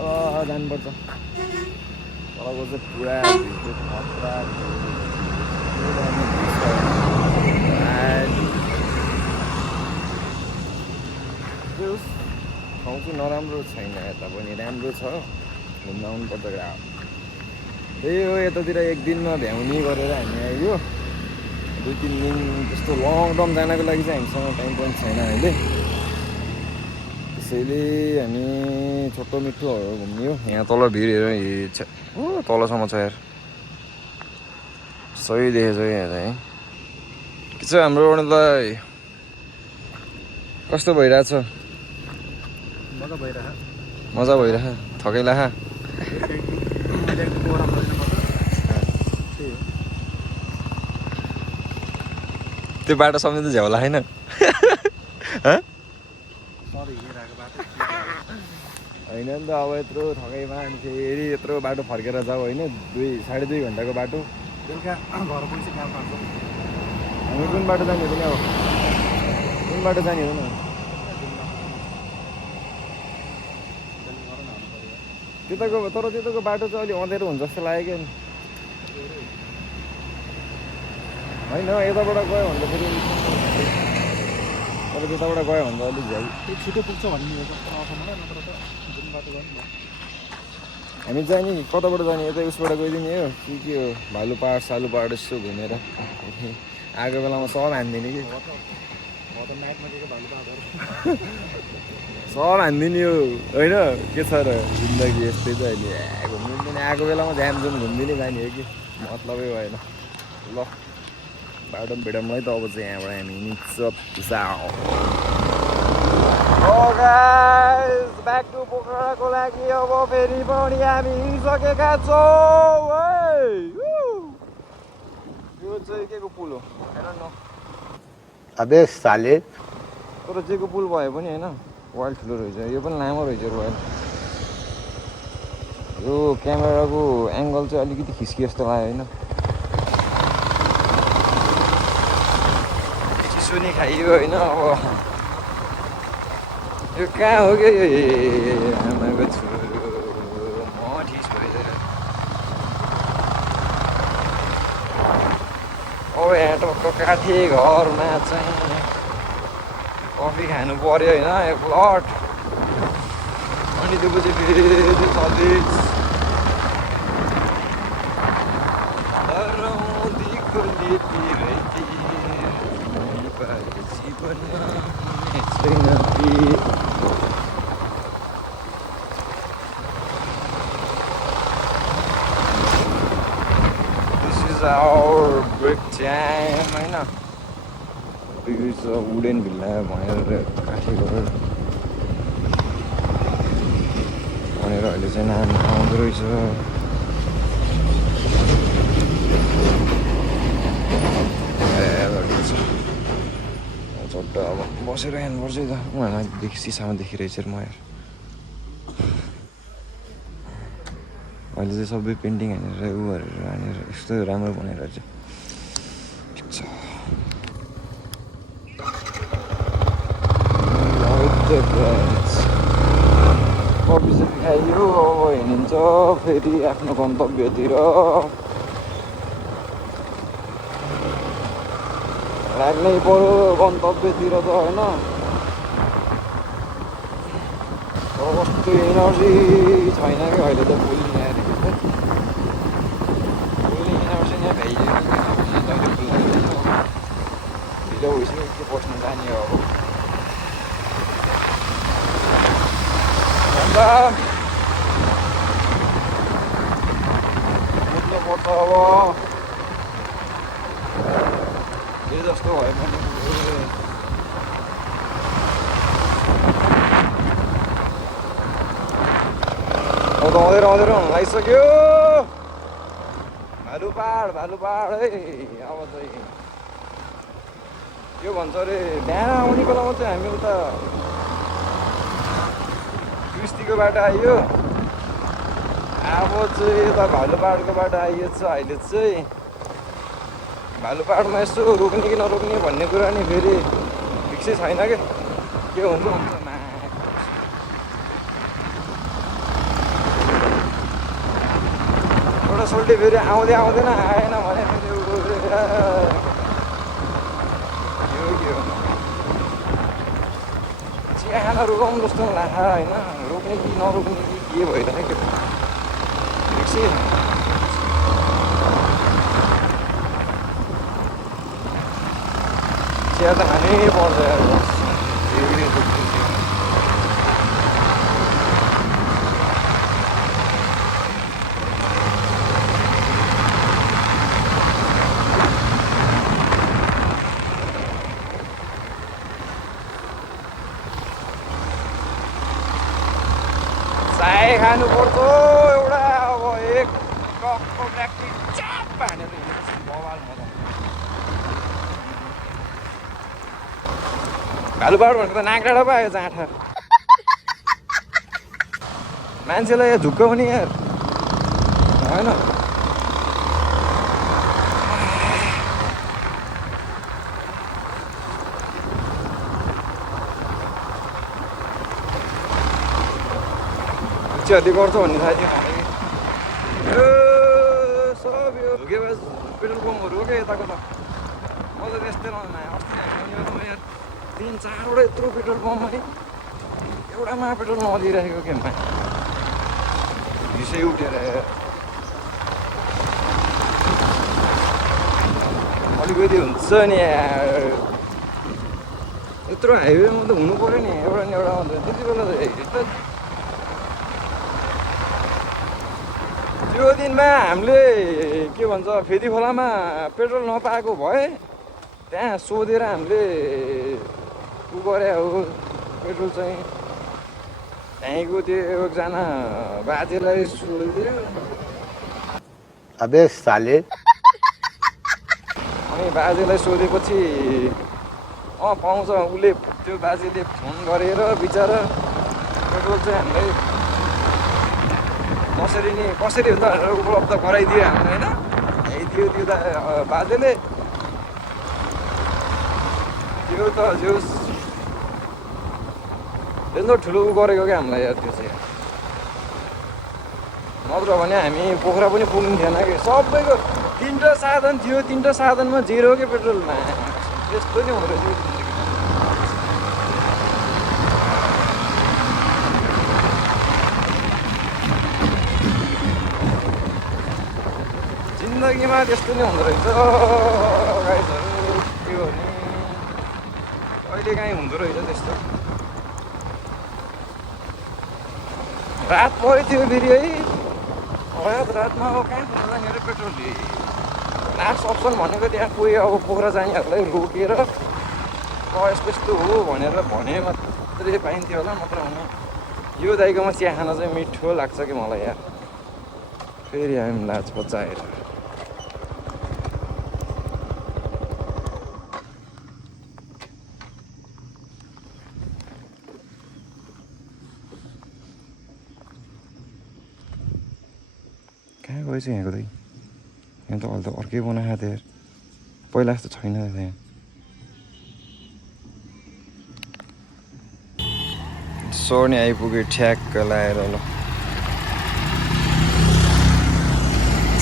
अब जानुपर्छ तलको चाहिँ पुरा खतरा ठाउँ चाहिँ नराम्रो छैन यता पनि राम्रो छ घुम्न आउनुपर्छ ग्राहक त्यही हो यतातिर एक दिनमा भ्याउनी गरेर हामी आइयो 2-3 दिन त्यस्तो लङ टर्म जानको लागि चाहिँ हामीसँग टाइम पनि छैन अहिले त्यसैले हामी छोटो मिठोहरू घुम्ने हो यहाँ तल भिड हेर ओ तलसम्म छ यार सही देखेछ यहाँ चाहिँ के छ हाम्रो अरूलाई कस्तो भइरहेछ मजा भइरह थकैला त्यो बाटो सम्झिँदा झ्याउला होइन होइन नि त अब यत्रो थकाइमा अनि फेरि यत्रो बाटो फर्केर जाऊ होइन 2-2.5 घन्टाको बाटो बेलुका घर पुग्छ काम पाउँछ हामी कुन बाटो जाने पनि अब कुन बाटो जाने हो न त्यताको तर त्यताको बाटो चाहिँ अलिक अँध्यारो हुन्छ जस्तो लाग्यो क्या होइन यताबाट गयो भने त फेरि तर त्यताबाट गयो भने त अलिक झ्याउ त्यो छिटो पुग्छ भन्ने अफरमा नत्र त जुन बाटो गर्नु भयो हामी चाहिँ नि कताबाट जाने यता उसबाट गइदिने हो के हो भालु पाहाड सालु पाहाड यसो घुमेर आएको बेलामा सब हानिदिने कि म त नाइटमा दिएको भालु पाहाडहरू सब हानिदिने हो होइन के छ र जिन्दगी यस्तै त अहिले घुम्नु पनि आएको बेलामा झ्यामझुम घुमिदिने जाने हो कि मतलबै भएन ल बाटो पनि भेटौँ है त अब चाहिँ यहाँबाट हामी निस्छ ब्याक टु पोखराको लागि अब फेरि पनि हामी हिँडिसकेका छौँ है यो चाहिँ के को पुल हो हेर न अबे साले तर जेको पुल भए पनि होइन वाइल्ड ठुलो रहेछ यो पनि लामो रहेछ रोयल यो क्यामेराको एङ्गल चाहिँ अलिकति खिस्की जस्तो लाग्यो होइन चिसो नि खाइयो होइन अब यो कहाँ हो क्या यो आमाको छोरो म ठिस भइदिएर अब यहाँ टक्क काठे घरमा चाहिँ कफी खानु पर्यो होइन एक लट अनि त्यो पछि फेरि चल्दैछ This is our break time होइन बिग्रिछ वुडेन भिल्ला भनेर काठे घर भनेर अहिले चाहिँ नाम आउँदो रहेछ चट्ट अब बसेर हेर्नुपर्छ है त उहाँलाई सिसामा देखिरहेछ म यार अहिले चाहिँ सबै पेन्टिङ हानेर ऊ गरेर हानेर यस्तो राम्रो बनाएर चाहिँ ठिक छ कफी चाहिँ खाइयो अब हिँडिन्छ फेरि आफ्नो गन्तव्यतिर लाग्नै पऱ्यो गन्तव्यतिर त होइन तर कस्तो इनर्जी छैन कि अहिले त फुल यहाँदेखि त फुल इनर्जी यहाँ भ्याइदियो ढिलो भइसक्यो के बस्नु जाने हो अन्त बुझ्नु पर्छ अब जे जस्तो भए पनि अब त आउँदै हुन लागिसक्यो भालु पाहाड है अब चाहिँ यो भन्छ अरे बिहान आउने बेलामा चाहिँ हामी उता क्रिस्टीको बाटो आइयो अब चाहिँ यता भालु पाहाडको बाटो आइएछ अहिले चाहिँ भालु पाहाडमा यसो रोक्ने कि नरोक्ने भन्ने कुरा नि फेरि फिक्सै छैन क्या के हुन्छ एउटा सोल्टी फेरि आउँदैन आएन भने फेरि चिया खान रोकाउँ जस्तो लाग्छ होइन रोक्ने कि नरोक्ने कि के भइरहेको फिक्सै चिया त खानै पर्छ चाय खानुपर्छ एउटा अब एक कपको ब्ल्याक टी च्याप हानेर बवाल मजा भालु पाहाड भनेको त नाक डाँडा पो आयो जाँठा मान्छेलाई यहाँ झुक्काउने यार होइन चियाती गर्छ भन्ने थाहा थियो यो सब यो पेट्रोल पम्पहरू हो क्या यताको त म त त्यस्तै रहँदैन अस्ति हामी यार 3-4वटा यत्रो पेट्रोल पम्पमा एउटामा पेट्रोल नदिइरहेको केमा भिसै उठेर अलिकति हुन्छ नि यार यत्रो हाइवेमा त हुनु पऱ्यो नि एउटा नि एउटा त्यति बेला त त्यो दिनमा हामीले के भन्छ फेदी खोलामा पेट्रोल नपाएको भए त्यहाँ सोधेर हामीले उ गरे हो पेट्रोल चाहिँ त्यहीँको त्यो एकजना बाजेलाई सोधिदियो अबे साले अनि बाजेलाई सोधेपछि पाउँछ उसले त्यो बाजेले फोन गरेर बिचरा पेट्रोल चाहिँ हामीलाई कसरी त उपलब्ध गराइदियो हामीलाई होइन ल्याइदियो त्यो त बाजेले त्यो त जो त्यस्तो ठुलो उ गरेको क्या हामीलाई यार त्यो चाहिँ नत्र भने हामी पोखरा पनि पुग्नु थिएन कि सबैको 3टा साधन थियो 3टा साधनमा 0 के पेट्रोलमा त्यस्तो नि हुँदो रहेछ जिन्दगीमा त्यस्तो नि हुँदो रहेछ गाइजहरू के गर्ने कहिले काहीँ हुँदो रहेछ त्यस्तो रात पऱ्यो थियो फेरि है रातमा अब कहाँ जाने पेट्रोल लास्ट अप्सन भनेको त्यहाँ कोही अब पोखरा जानेहरूलाई रोकेर यस्तो यस्तो हो भनेर भने मात्रै पाइन्थ्यो होला नत्र भने यो दाइकोमा चिया खान चाहिँ मिठो लाग्छ कि मलाई यार फेरि हामी लाज बचाएर कहाँ गएछ यहाँको दाइ यहाँ त अहिले त अर्कै बनाएको थियो यार पहिला जस्तो छैन त्यहाँ सर्ने आइपुग्यो ठ्याक्क लाएर ल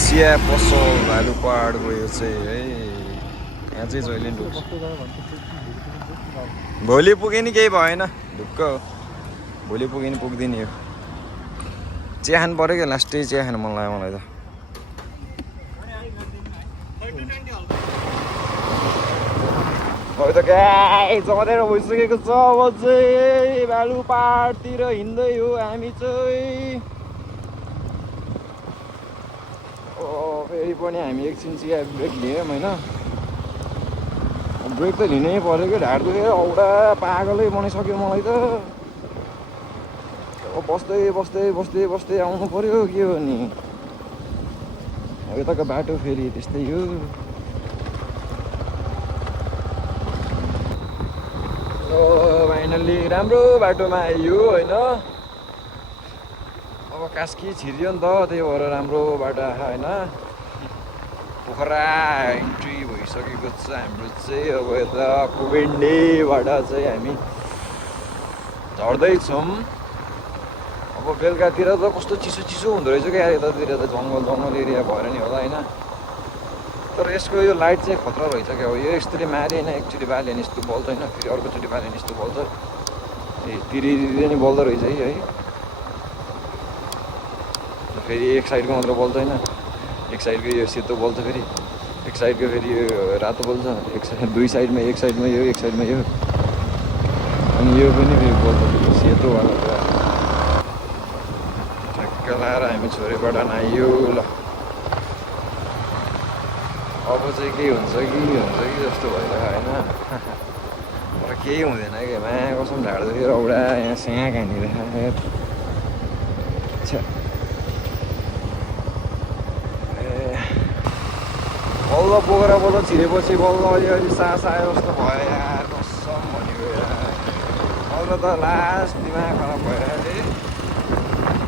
चिया पसल भालुपाड गयो चाहिँ है यहाँ चाहिँ जहिले ढुक्छ भोलि पुगे नि केही भएन ढुक्क हो भोलि पुगे नि पुग्दैन यो चिया खानु पऱ्यो क्या लास्टै चिया खानु मन लाग्यो मलाई त अब त गाई चढेर भइसकेको छ अब चाहिँ भालुपाडतिर हिँड्दै हो हामी चाहिँ फेरि पनि हामी एकछिन चिया ब्रेक लियौँ होइन ब्रेक त लिनै पऱ्यो क्या ढाड दुखेर औडा पागलै बनाइसक्यो मलाई त अब बस्दै बस्दै बस्दै बस्दै आउनु पऱ्यो के हो नि यताको बाटो फेरि त्यस्तै हो फाइनल्ली राम्रो बाटोमा आइयो होइन अब कास्की छिरियो नि त त्यही भएर राम्रो बाटो आयो होइन पोखरा इन्ट्री भइसकेको छ हाम्रो चाहिँ अब यता कुबेन्डेबाट चाहिँ हामी झर्दैछौँ अब बेलुकातिर त कस्तो चिसो चिसो हुँदो रहेछ क्या यतातिर त जङ्गल एरिया भएर नि होला होइन तर यसको यो लाइट चाहिँ खतरा रहेछ क्या हो यो यस्तरी मारे होइन एकचोटि बाल्यो भने यस्तो बल्दैन फेरि अर्कोचोटि बाल्यो भने यस्तो बल्छ तिरी नि बल्दो रहेछ है फेरि एक साइडको मात्र बल्दैन एक साइडको यो सेतो बल्छ फेरि एक साइडको फेरि यो रातो बल्छ एक साइड दुई साइडमा एक साइडमा यो एक साइडमा यो अनि यो पनि फेरि बल्छ सेतोवाला पुरा ठ्याक्क लाएर हामी छोरीबाट आइयो ल अब चाहिँ के हुन्छ कि जस्तो भइरहेको होइन तर केही हुँदैन कि माया कसम ढाड दुखेर औडा यहाँ स्याहाँ कहाँनिर बल्ल बोकेर बल्ल छिरेपछि बल्ल अलिअलि सास आयो जस्तो भयो यार कसम भनेको यार बल्ल त लास्ट दिमाग खराब भइरहेको थियो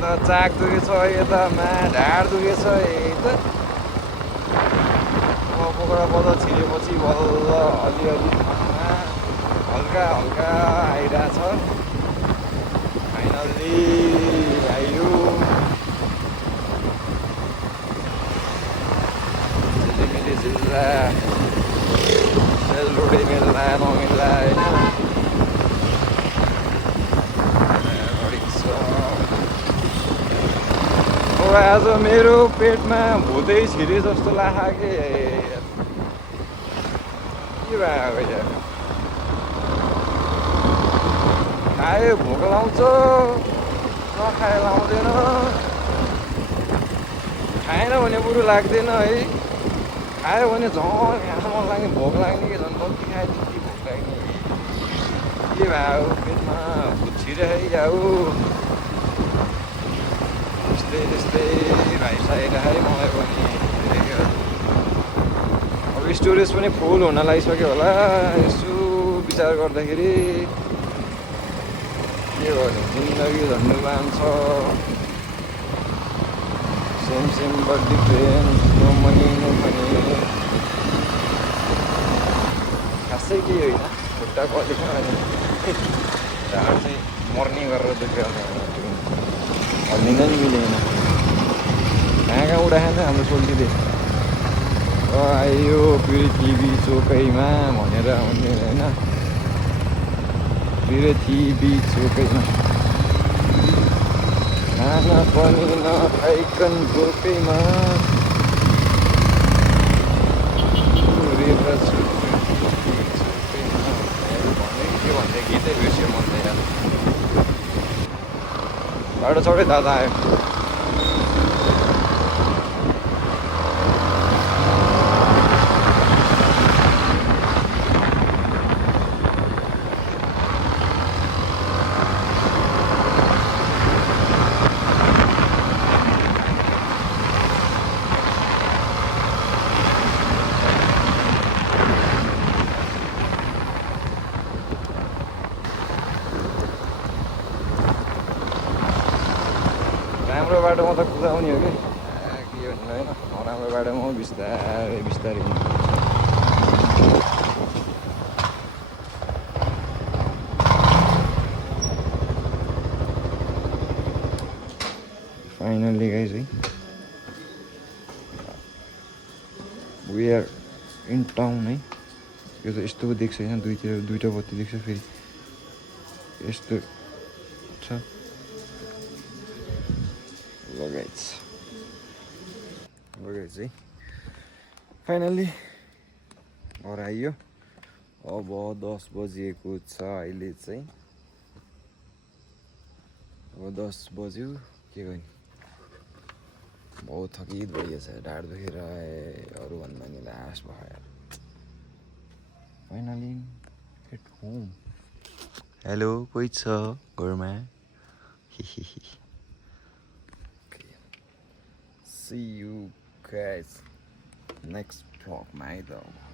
त चाक दुखेछ यता ढाड दुखेछ यता बोकेर बल्ल छिरेपछि बल्ल अलिअलि हल्का हल्का आइरहेछ फाइनल्ली आइयो जिल्ला आज मेरो पेटमा भुतै छिरे जस्तो लाग्यो के भयो यार खायो भोक लाउँछ नखाए लाउँदैन खाएन भने बरु लाग्दैन है खायो भने झन् खान मन लाग्ने भोक लाग्ने कि झन् कति खायो त्यति भोक लाग्ने के भयो पेटमा भुत छिराइया हो त्यस्तै त्यस्तै भइसकेको है मलाई पनि अब स्टोरेज पनि फुल हुन लागिसक्यो होला यसो विचार गर्दाखेरि के गर्नु जिन्दगी धन्यवाद छ same same but different no money no money खासै केही होइन खुट्टा कलेको अनि ढाड चाहिँ मर्ने गरेर दुख्यो हल्लिन नि मिलेन कहाँ कहाँ उडाएन हाम्रो सोल्टीले आयो पृथ्वी चोकैमा भनेर आउने होइन पृथ्वी चोकैमा खाना पनि नखाइकन चोकैमा के भन्दै गीतै बिर्स्यो मन त यार बाटो छौटै दादा आयो राम्रो बाटोमा त कुदाउने हो कि के भन्नु होइन नराम्रो बाटोमा बिस्तारै बिस्तारै फाइनल्ली गाइज है वी आर इन टाउन है यो त यस्तो देख्छ होइन दुईवटा बत्ती देख्छ फेरि यस्तो छ लगाइज है फाइनल्ली घर आइयो अब 10 बजेको छ अहिले चाहिँ अब 10 बज्यो के गर्ने बहुत थकित भइएछ ढाड दुखेर अरूभन्दा नि लास भयो फाइनली एट होम हेलो कोही छ घरमा See you guys next vlog, my dog.